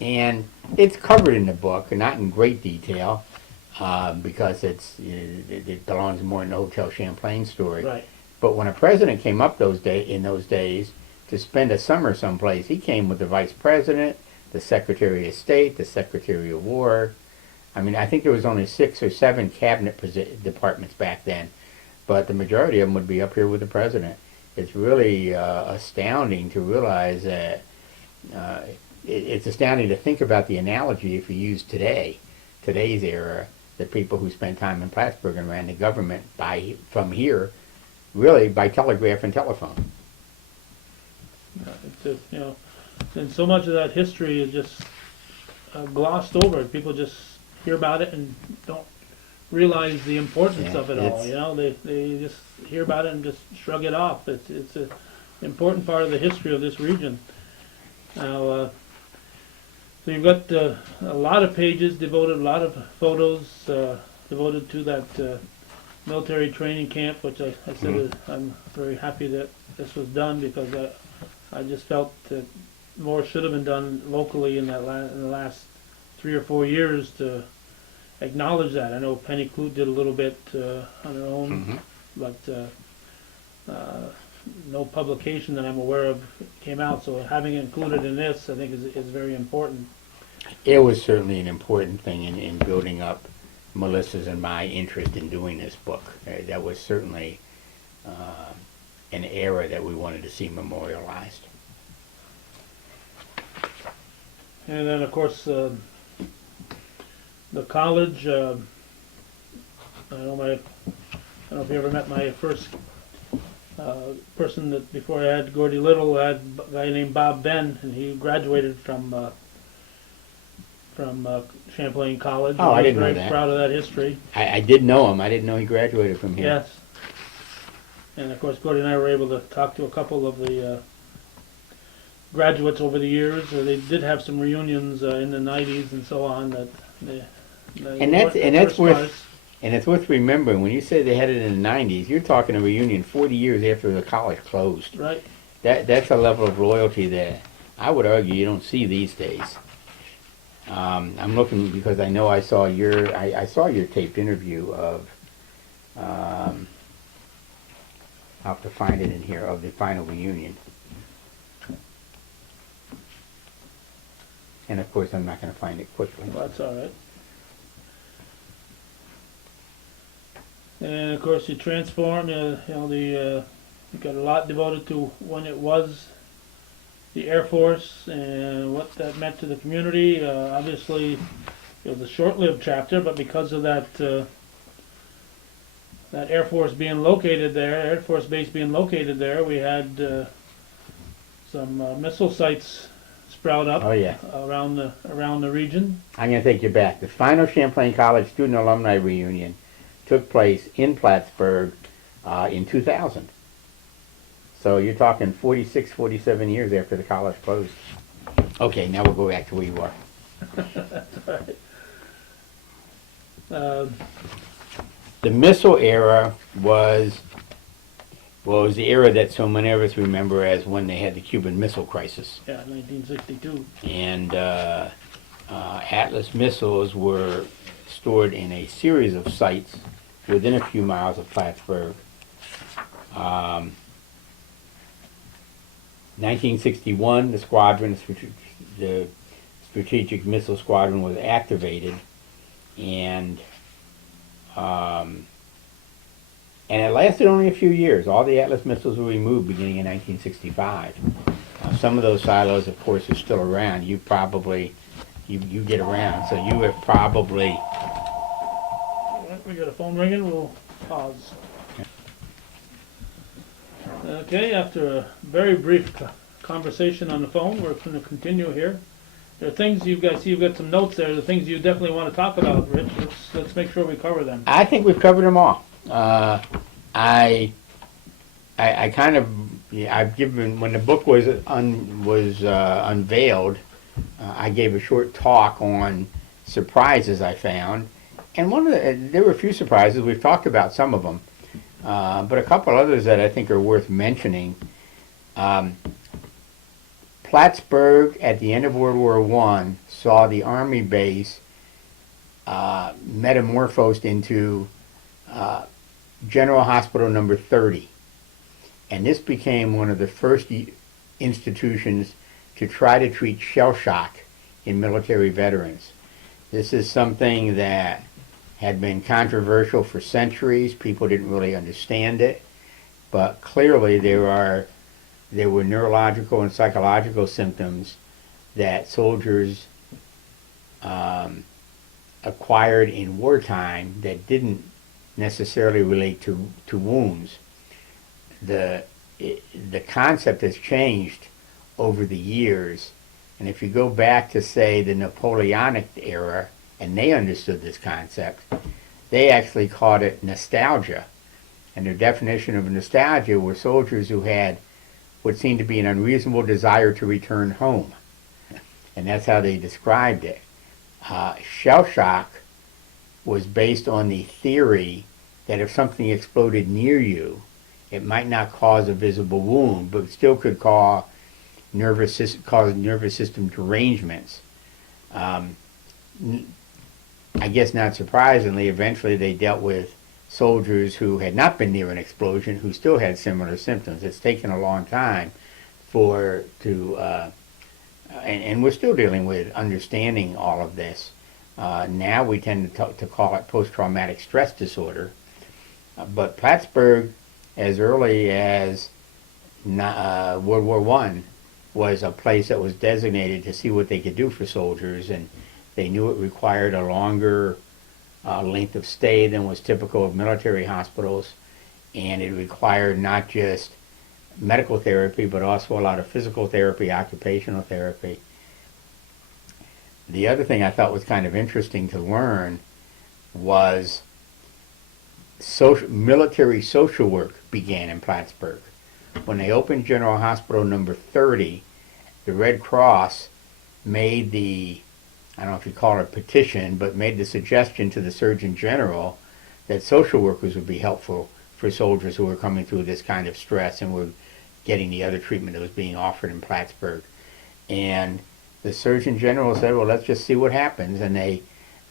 And it's covered in the book, not in great detail, because it belongs more in the Hotel Champlain story. right. But when a president came up in those days to spend a summer someplace, he came with the vice president, the Secretary of State, the Secretary of War. I mean, I think there was only 6 or 7 cabinet departments back then, but the majority of them would be up here with the president. It's really astounding to realize that. It's astounding to think about the analogy if you use today's era, the people who spent time in Plattsburgh and ran the government from here, really by telegraph and telephone. It's just, and so much of that history is just glossed over. People just hear about it and don't realize the importance Yeah, of it all. They just hear about it and just shrug it off. It's an important part of the history of this region. Now, so you've got a lot of pages devoted, a lot of photos devoted to that military training camp, which I said I'm very happy that this was done because I just felt that more should have been done locally in the last 3 or 4 years to acknowledge that. I know Penny Clute did a little bit on her own, but no publication that I'm aware of came out. So having it included in this, I think, is very important. It was certainly an important thing in building up Melissa's and my interest in doing this book. That was certainly an era that we wanted to see memorialized. And then, of course, the college. I don't know if you ever met my first person that before I had Gordy Little, I had a guy named Bob Ben, and he graduated from Champlain College. Oh, and I was didn't know very that. proud of that history. I did know him. I didn't know he graduated from here. Yes. And of course, Gordy and I were able to talk to a couple of the graduates over the years. They did have some reunions in the '90s and so on. And it's worth remembering, when you say they had it in the 90s, you're talking a reunion 40 years after the college closed. Right. That's a level of loyalty that I would argue you don't see these days. I'm looking because I know I saw your taped interview of, I'll have to find it in here, of the final reunion. And of course I'm not going to find it quickly. Well, that's all right. And of course, you transform. You got a lot devoted to when it was the Air Force and what that meant to the community. Obviously, it was a short-lived chapter, but because of that Air Force being located there, Air Force Base being located there, we had some missile sites sprout up Oh yeah. around the region. I'm going to take you back. The final Champlain College student alumni reunion took place in Plattsburgh in 2000. So you're talking 46, 47 years after the college closed. Okay, now we'll go back to where you are. That's right. The missile era was the era that so many of us remember as when they had the Cuban Missile Crisis. Yeah, 1962. And Atlas missiles were stored in a series of sites within a few miles of Plattsburgh. 1961, the Strategic Missile Squadron was activated, and it lasted only a few years. All the Atlas missiles were removed beginning in 1965. Some of those silos, of course, are still around. You probably, you get around, so you have probably... All right, we got a phone ringing. We'll pause. Okay, after a very brief conversation on the phone, we're going to continue here. There are things you've got some notes there. The things you definitely want to talk about, Rich. Let's make sure we cover them. I think we've covered them all. I kind of, I've given, when the book was unveiled, I gave a short talk on surprises I found, and there were a few surprises. We've talked about some of them, but a couple others that I think are worth mentioning. Plattsburgh at the end of World War I saw the Army base metamorphosed into General Hospital number 30. And this became one of the first institutions to try to treat shell shock in military veterans. This is something that had been controversial for centuries. People didn't really understand it. But clearly there were neurological and psychological symptoms that soldiers acquired in wartime that didn't necessarily relate to wounds. The concept has changed over the years, and if you go back to, say, the Napoleonic era, and they understood this concept, they actually called it nostalgia. And their definition of nostalgia were soldiers who had what seemed to be an unreasonable desire to return home. And that's how they described it. Shell shock was based on the theory that if something exploded near you, it might not cause a visible wound, but still could cause nervous system derangements. I guess not surprisingly, eventually they dealt with soldiers who had not been near an explosion who still had similar symptoms. It's taken a long time and we're still dealing with understanding all of this. Now we tend to call it post-traumatic stress disorder. But Plattsburgh, as early as World War I, was a place that was designated to see what they could do for soldiers, and they knew it required a longer length of stay than was typical of military hospitals. and it required not just medical therapy, but also a lot of physical therapy, occupational therapy. The other thing I thought was kind of interesting to learn was military social work began in Plattsburgh. When they opened General Hospital number 30, the Red Cross made I don't know if you call it a petition, but made the suggestion to the Surgeon General that social workers would be helpful for soldiers who were coming through this kind of stress and were getting the other treatment that was being offered in Plattsburgh. And the Surgeon General said, well, let's just see what happens. And they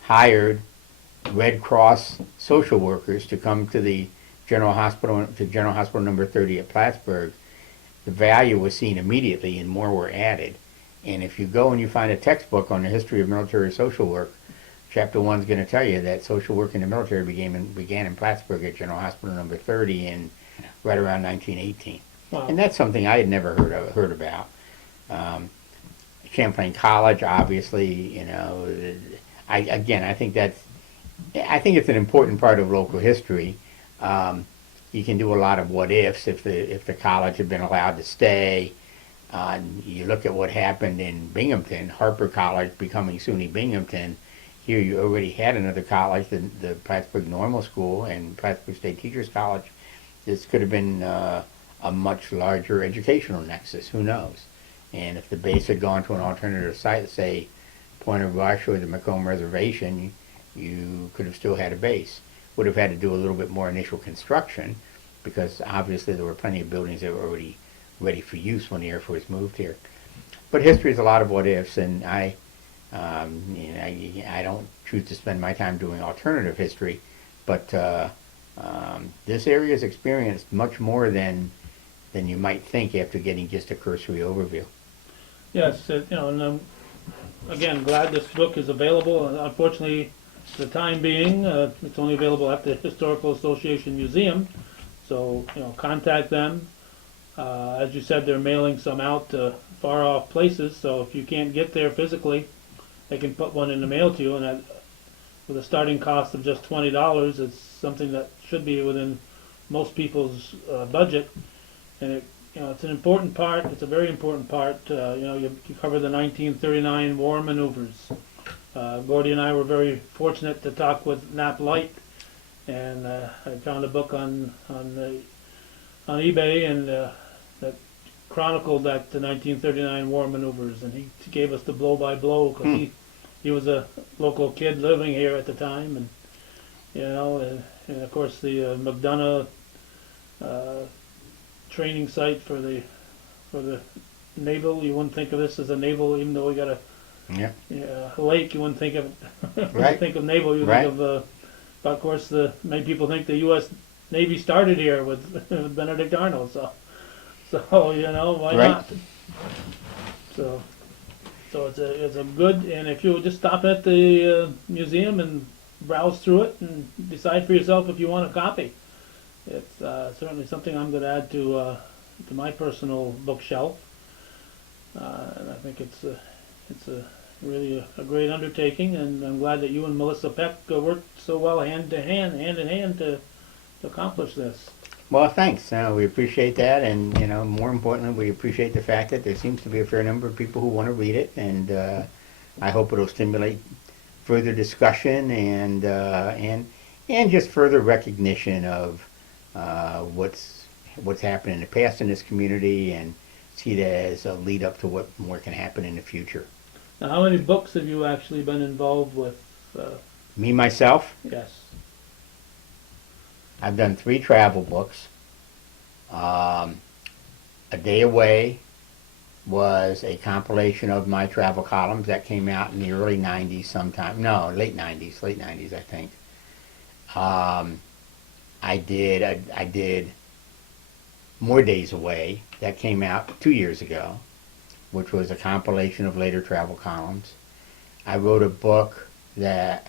hired Red Cross social workers to come to the General Hospital number 30 at Plattsburgh. The value was seen immediately and more were added. And if you go and you find a textbook on the history of military social work, Chapter 1 is going to tell you that social work in the military began in Plattsburgh at General Hospital number 30 in right around 1918. Wow. And that's something I had never heard about. Champlain College, obviously, you know, I think it's an important part of local history. You can do a lot of what ifs if the college had been allowed to stay. You look at what happened in Binghamton, Harper College becoming SUNY Binghamton. Here you already had another college, the Plattsburgh Normal School and Plattsburgh State Teachers College. This could have been a much larger educational nexus, who knows? And if the base had gone to an alternative site, say Point of Rush or the Macomb Reservation, you could have still had a base. Would have had to do a little bit more initial construction because obviously there were plenty of buildings that were already ready for use when the Air Force moved here. But history is a lot of what ifs, and I don't choose to spend my time doing alternative history, but this area has experienced much more than you might think after getting just a cursory overview. Yes, and again, glad this book is available. Unfortunately, for the time being, it's only available at the Historical Association Museum. So, contact them. As you said, they're mailing some out to far off places. So if you can't get there physically, they can put one in the mail to you. And with a starting cost of just $20, it's something that should be within most people's budget. And it's an important part. It's a very important part. You cover the 1939 war maneuvers. Gordy and I were very fortunate to talk with Nap Light, and I found a book on eBay and that chronicled that the 1939 war maneuvers, and he gave us the blow by blow because he was a local kid living here at the time, and and of course the McDonough training site for the naval. You wouldn't think of this as a naval, even though we got a lake. You wouldn't think of Right. think of naval. You Right. think of but of course many people think the U.S. Navy started here with Benedict Arnold. So why Right. not? So it's a good, and if you just stop at the museum and browse through it and decide for yourself if you want a copy. It's certainly something I'm going to add to my personal bookshelf, and I think it's really a great undertaking, and I'm glad that you and Melissa Peck worked so well hand in hand to accomplish this. Well, thanks. We appreciate that, and more importantly, we appreciate the fact that there seems to be a fair number of people who want to read it, and I hope it'll stimulate further discussion and just further recognition of what's happened in the past in this community, and see that as a lead up to what more can happen in the future. Now, how many books have you actually been involved with? Me, myself, Yes. I've done 3 travel books. A Day Away was a compilation of my travel columns that came out in the early 90s sometime. No, late 90s, I think. I did More Days Away that came out 2 years ago, which was a compilation of later travel columns. I wrote a book that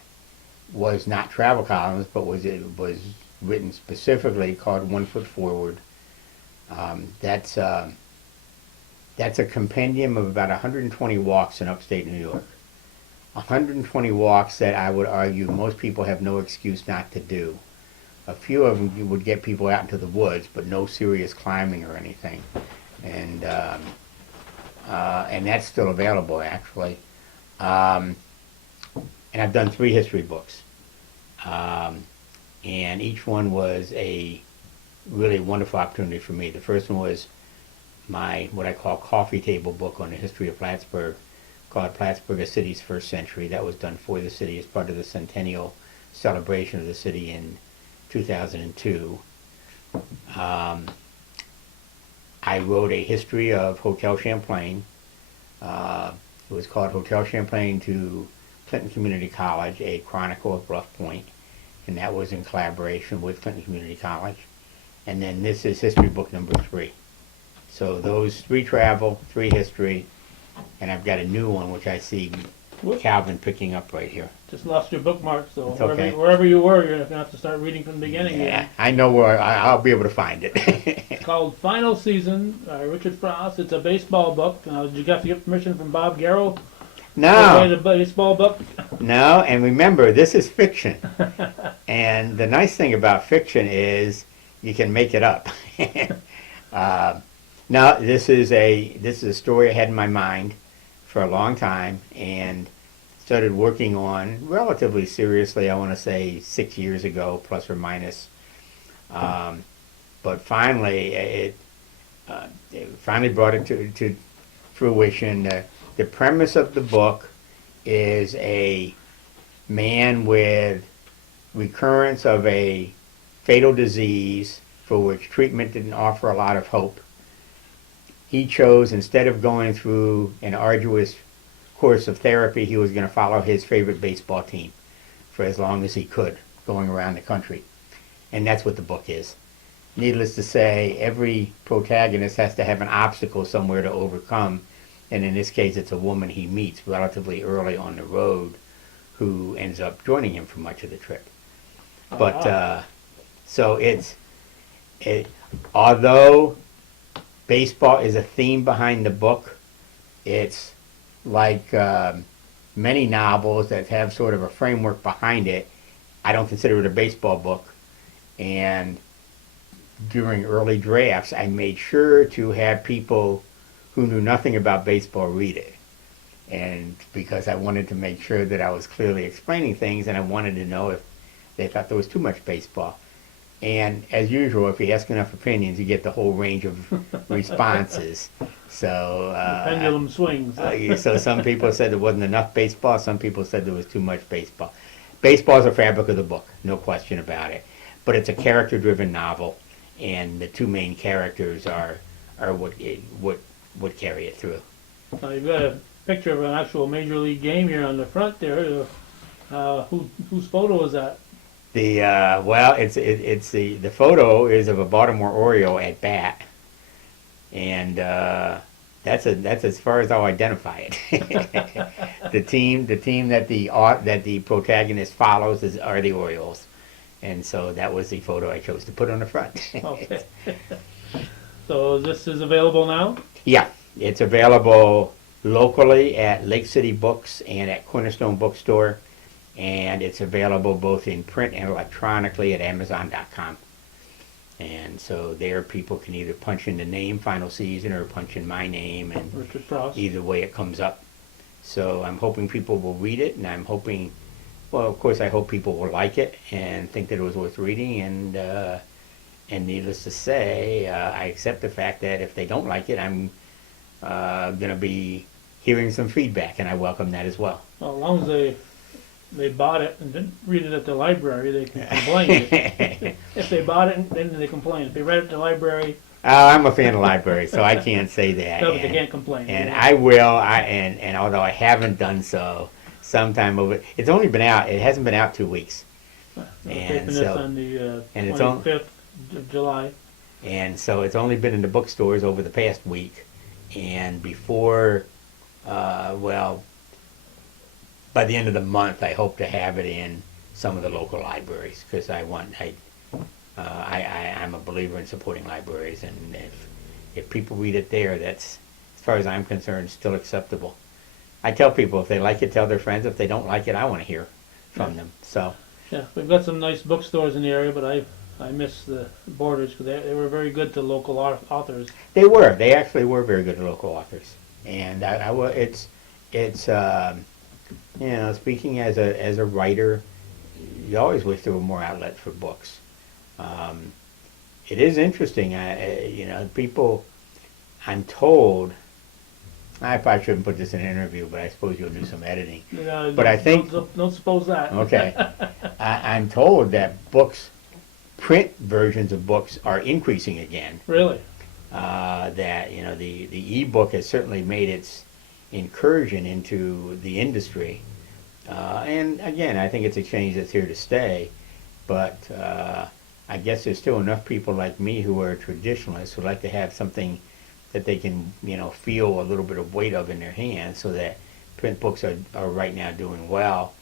was not travel columns, but was written specifically called One Foot Forward. That's a compendium of about 120 walks in upstate New York. 120 walks that I would argue most people have no excuse not to do. a few of them you would get people out into the woods, but no serious climbing or anything. And that's still available actually. And I've done 3 history books, and each one was a really wonderful opportunity for me. The first one was my what I call coffee table book on the history of Plattsburgh, called Plattsburgh: A City's First Century. That was done for the city as part of the centennial celebration of the city in 2002. I wrote a history of Hotel Champlain. It was called Hotel Champlain to Clinton Community College, a chronicle of Bluff Point, and that was in collaboration with Clinton Community College. And then this is history book number 3. So those 3 travel, 3 history, and I've got a new one which I see Whoop. Calvin picking up right here. Just lost your bookmark, so It's okay. wherever you were, you're gonna have to start reading from the beginning. Yeah, Again. I know where I'll be able to find it. It's called Final Season by Richard Frost. It's a baseball book. Did you have to get permission from Bob Garrow to write No, a baseball book? no, and remember, this is fiction. And the nice thing about fiction is you can make it up. No, this is a story I had in my mind for a long time, and started working on relatively seriously, I want to say 6 years ago, plus or minus. But finally, it finally brought it to fruition. The premise of the book is a man with recurrence of a fatal disease for which treatment didn't offer a lot of hope. He chose, instead of going through an arduous course of therapy, he was going to follow his favorite baseball team for as long as he could, going around the country. And that's what the book is. Needless to say, every protagonist has to have an obstacle somewhere to overcome, and in this case it's a woman he meets relatively early on the road who ends up joining him for much of the trip. But so although baseball is a theme behind the book, it's like many novels that have sort of a framework behind it. I don't consider it a baseball book, and during early drafts I made sure to have people who knew nothing about baseball read it, and because I wanted to make sure that I was clearly explaining things, and I wanted to know if they thought there was too much baseball. And as usual, if you ask enough opinions, you get the whole range of responses. So Pendulum swings. so some people said there wasn't enough baseball. Some people said there was too much baseball. Baseball is a fabric of the book, no question about it. But it's a character-driven novel, and the 2 main characters are what carry it through. You've got a picture of an actual major league game here on the front there. Whose photo is that? The photo is of a Baltimore Oriole at bat, and that's as far as I'll identify it. The team that the protagonist follows are the Orioles, and so that was the photo I chose to put on the front. Okay. So this is available now? Yeah, it's available locally at Lake City Books and at Cornerstone Bookstore. And it's available both in print and electronically at Amazon.com. And so there people can either punch in the name Final Season or punch in my name, and Richard Frost. either way it comes up. So I'm hoping people will read it, and I'm hoping, well, of course I hope people will like it and think that it was worth reading, and needless to say, I accept the fact that if they don't like it, I'm going to be hearing some feedback, and I welcome that as well. Well, as long as they bought it and didn't read it at the library, they can complain. If they bought it, then they complain. If they read it at the library, I'm a fan of libraries, so I can't say that. no, but they can't complain. And I will. And although I haven't done so, sometime over. It's only been out. It hasn't been out 2 weeks. We're and taping this so- on the and it's on- 25th of July. And so it's only been in the bookstores over the past week. And before, by the end of the month, I hope to have it in some of the local libraries, because I'm a believer in supporting libraries, and if people read it there, that's, as far as I'm concerned, still acceptable. I tell people if they like it, tell their friends. If they don't like it, I want to hear from them. So Yeah, we've got some nice bookstores in the area, but I miss the Borders because they were very good to local authors. They were. They actually were very good local authors, and it's you know, speaking as a writer, you always wish there were more outlets for books. Um, it is interesting. You know, people. I'm told. I probably shouldn't put this in an interview, but I suppose you'll do some editing. But I think don't suppose that. okay. I'm told that print versions of books are increasing again. Really? That you know the e-book has certainly made its incursion into the industry, and again I think it's a change that's here to stay. But I guess there's still enough people like me who are traditionalists who like to have something that they can feel a little bit of weight of in their hands, so that print books are right now doing well.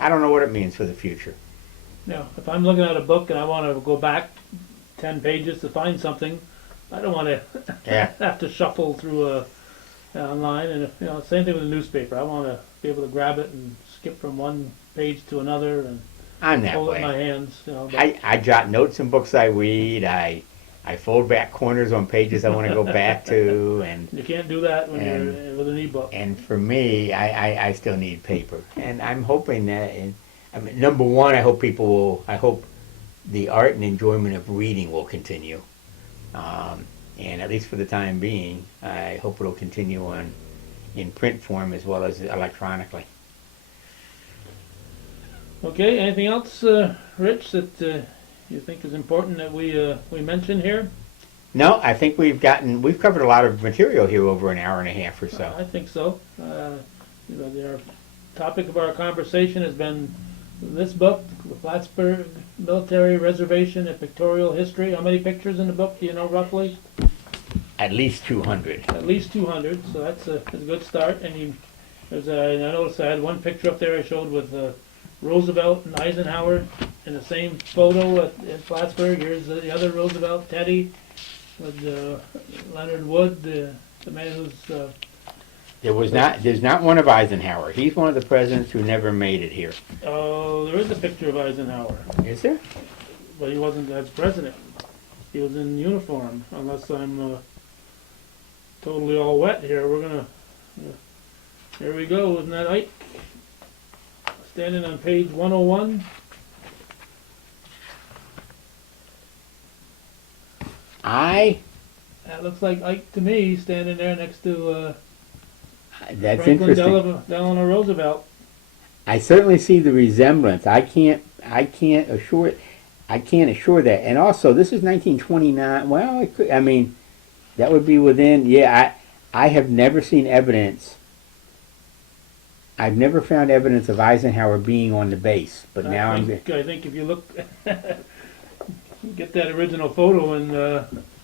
I don't know what it means for the future. Now, if I'm looking at a book and I want to go back 10 pages to find something, I don't want to Yeah. have to shuffle through online. And same thing with a newspaper. I want to be able to grab it and skip from one page to another and I'm that hold it in my way. hands. But I jot notes in books I read. I fold back corners on pages I want to go back to, and you can't do that when you're with an e-book. and for me, I still need paper, and I'm hoping that. I mean, number one, I hope the art and enjoyment of reading will continue, and at least for the time being, I hope it'll continue in print form as well as electronically. Okay, anything else, Rich, that you think is important that we mention here? No, I think we've covered a lot of material here over an hour and a half or so. I think so. The topic of our conversation has been this book, the Plattsburgh Military Reservation and Pictorial History. How many pictures in the book do you know roughly? At least 200. At least 200, so that's a good start. And I noticed I had one picture up there I showed with Roosevelt and Eisenhower in the same photo at Plattsburgh. Here's the other Roosevelt, Teddy, with Leonard Wood, the man who's... There's not one of Eisenhower. He's one of the presidents who never made it here. Oh, there is a picture of Eisenhower, Is there? but he wasn't as president. He was in uniform, unless I'm totally all wet here. We're gonna... here we go, isn't that Ike? Standing on page 101. That looks like Ike to me, standing there next to That's Franklin interesting. Delano Roosevelt. I certainly see the resemblance. I can't assure that. And also, this is 1929. Well, that would be within. Yeah, I have never seen evidence. I've never found evidence of Eisenhower being on the base. But now I think if you look, get that original photo and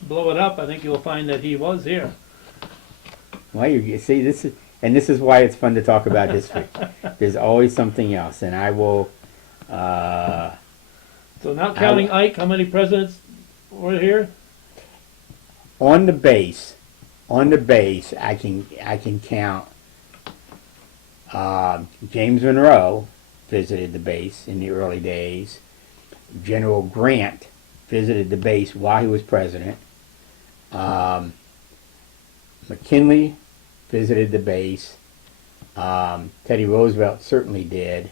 blow it up, I think you'll find that he was here. Well, you see, this is why it's fun to talk about history. There's always something else, and I will. So not counting Ike, how many presidents were here? On the base, I can count. James Monroe visited the base in the early days. General Grant visited the base while he was president. McKinley visited the base. Teddy Roosevelt certainly did.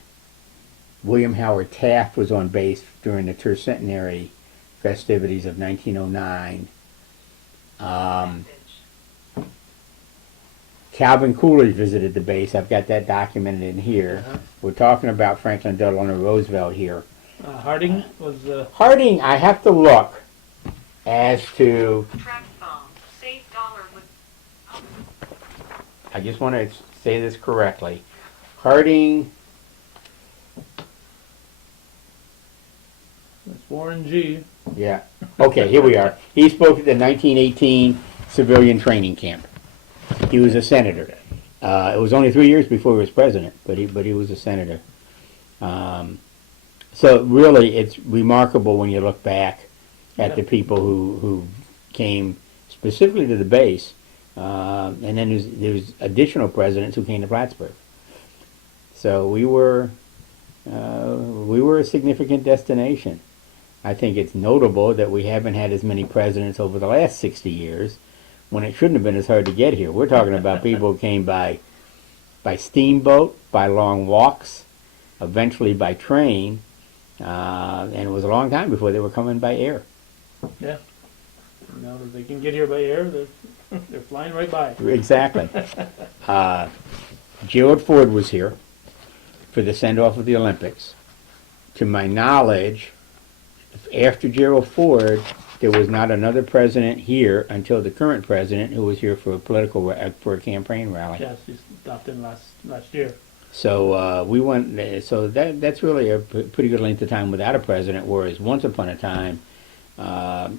William Howard Taft was on base during the tercentenary festivities of 1909. Calvin Coolidge visited the base. I've got that documented in here. We're talking about Franklin Delano Roosevelt here. Harding was... Harding, I have to look as to... I just want to say this correctly. Harding... That's Warren G. Yeah. Okay, here we are. He spoke at the 1918 civilian training camp. He was a senator. It was only 3 years before he was president, but he was a senator. So really, it's remarkable when you look back at the people who came specifically to the base, and then there's additional presidents who came to Plattsburgh. So we were we were a significant destination. I think it's notable that we haven't had as many presidents over the last 60 years when it shouldn't have been as hard to get here. We're talking about people who came by steamboat, by long walks, eventually by train, and it was a long time before they were coming by air. Yeah. Now that they can get here by air, they're flying right by. Exactly. Gerald Ford was here for the send-off of the Olympics. To my knowledge, after Gerald Ford, there was not another president here until the current president, who was here for a campaign rally. Yes, he stopped in last year. So we went. So that's really a pretty good length of time without a president. Whereas once upon a time,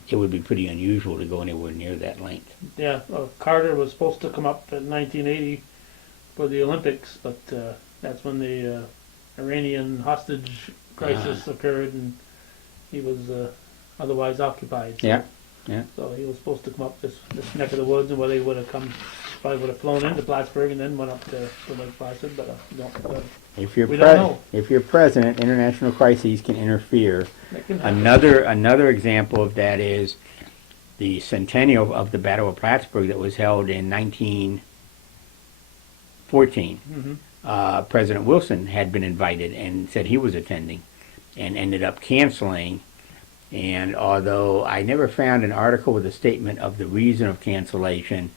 it would be pretty unusual to go anywhere near that length. Yeah, Carter was supposed to come up in 1980 for the Olympics, but that's when the Iranian hostage crisis occurred, and he was otherwise occupied. So, Yeah. So he was supposed to come up this neck of the woods, and whether he would have come, probably would have flown into Plattsburgh and then went up to Lake Placid, but If we don't know. if you're president, international crises can interfere. That can happen. Another example of that is the centennial of the Battle of Plattsburgh that was held in 1914. Mhm. President Wilson had been invited and said he was attending, and ended up canceling. And although I never found an article with a statement of the reason of cancellation,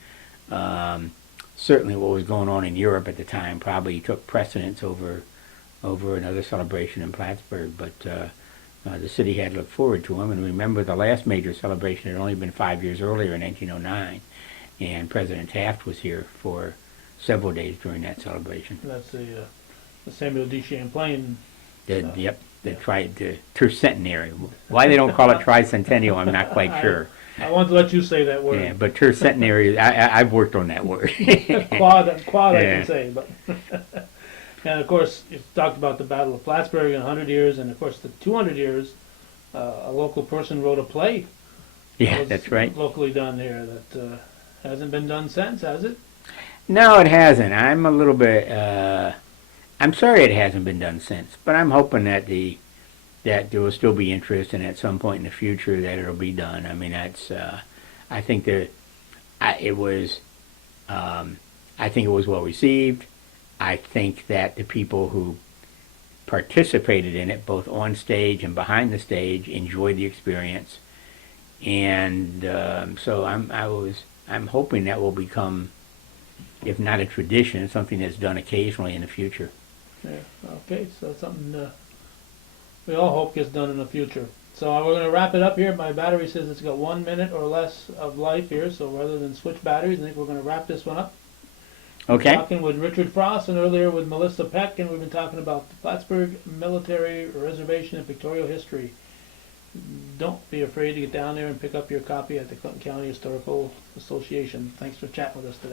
certainly what was going on in Europe at the time probably took precedence over another celebration in Plattsburgh. But the city had looked forward to him. And remember, the last major celebration had only been 5 years earlier in 1909, and President Taft was here for several days during that celebration. And that's the Samuel D. Champlain. The tercentenary. Why they don't call it tricentennial, I'm not quite sure. I wanted to let you say that word. Yeah, but tercentenary, I've worked on that word. Quad I Yeah. can say, but and of course you talked about the Battle of Plattsburgh in 100 years, and of course the 200 years. A local person wrote a play. Yeah, Was that's right. Locally done here that hasn't been done since, has it? No, it hasn't. I'm a little bit. I'm sorry it hasn't been done since, but I'm hoping that there will still be interest, and at some point in the future that it'll be done. I mean, that's. I think it was. I think it was well received. I think that the people who participated in it, both on stage and behind the stage, enjoyed the experience, and so I'm hoping that will become, if not a tradition, something that's done occasionally in the future. Yeah. Okay, so that's something we all hope gets done in the future. So we're going to wrap it up here. My battery says it's got 1 minute or less of life here, so rather than switch batteries, I think we're going to wrap this one up. Okay. Talking with Richard Frost and earlier with Melissa Peck, and we've been talking about the Plattsburgh Military Reservation and pictorial history. Don't be afraid to get down there and pick up your copy at the Clinton County Historical Association. Thanks for chatting with us today.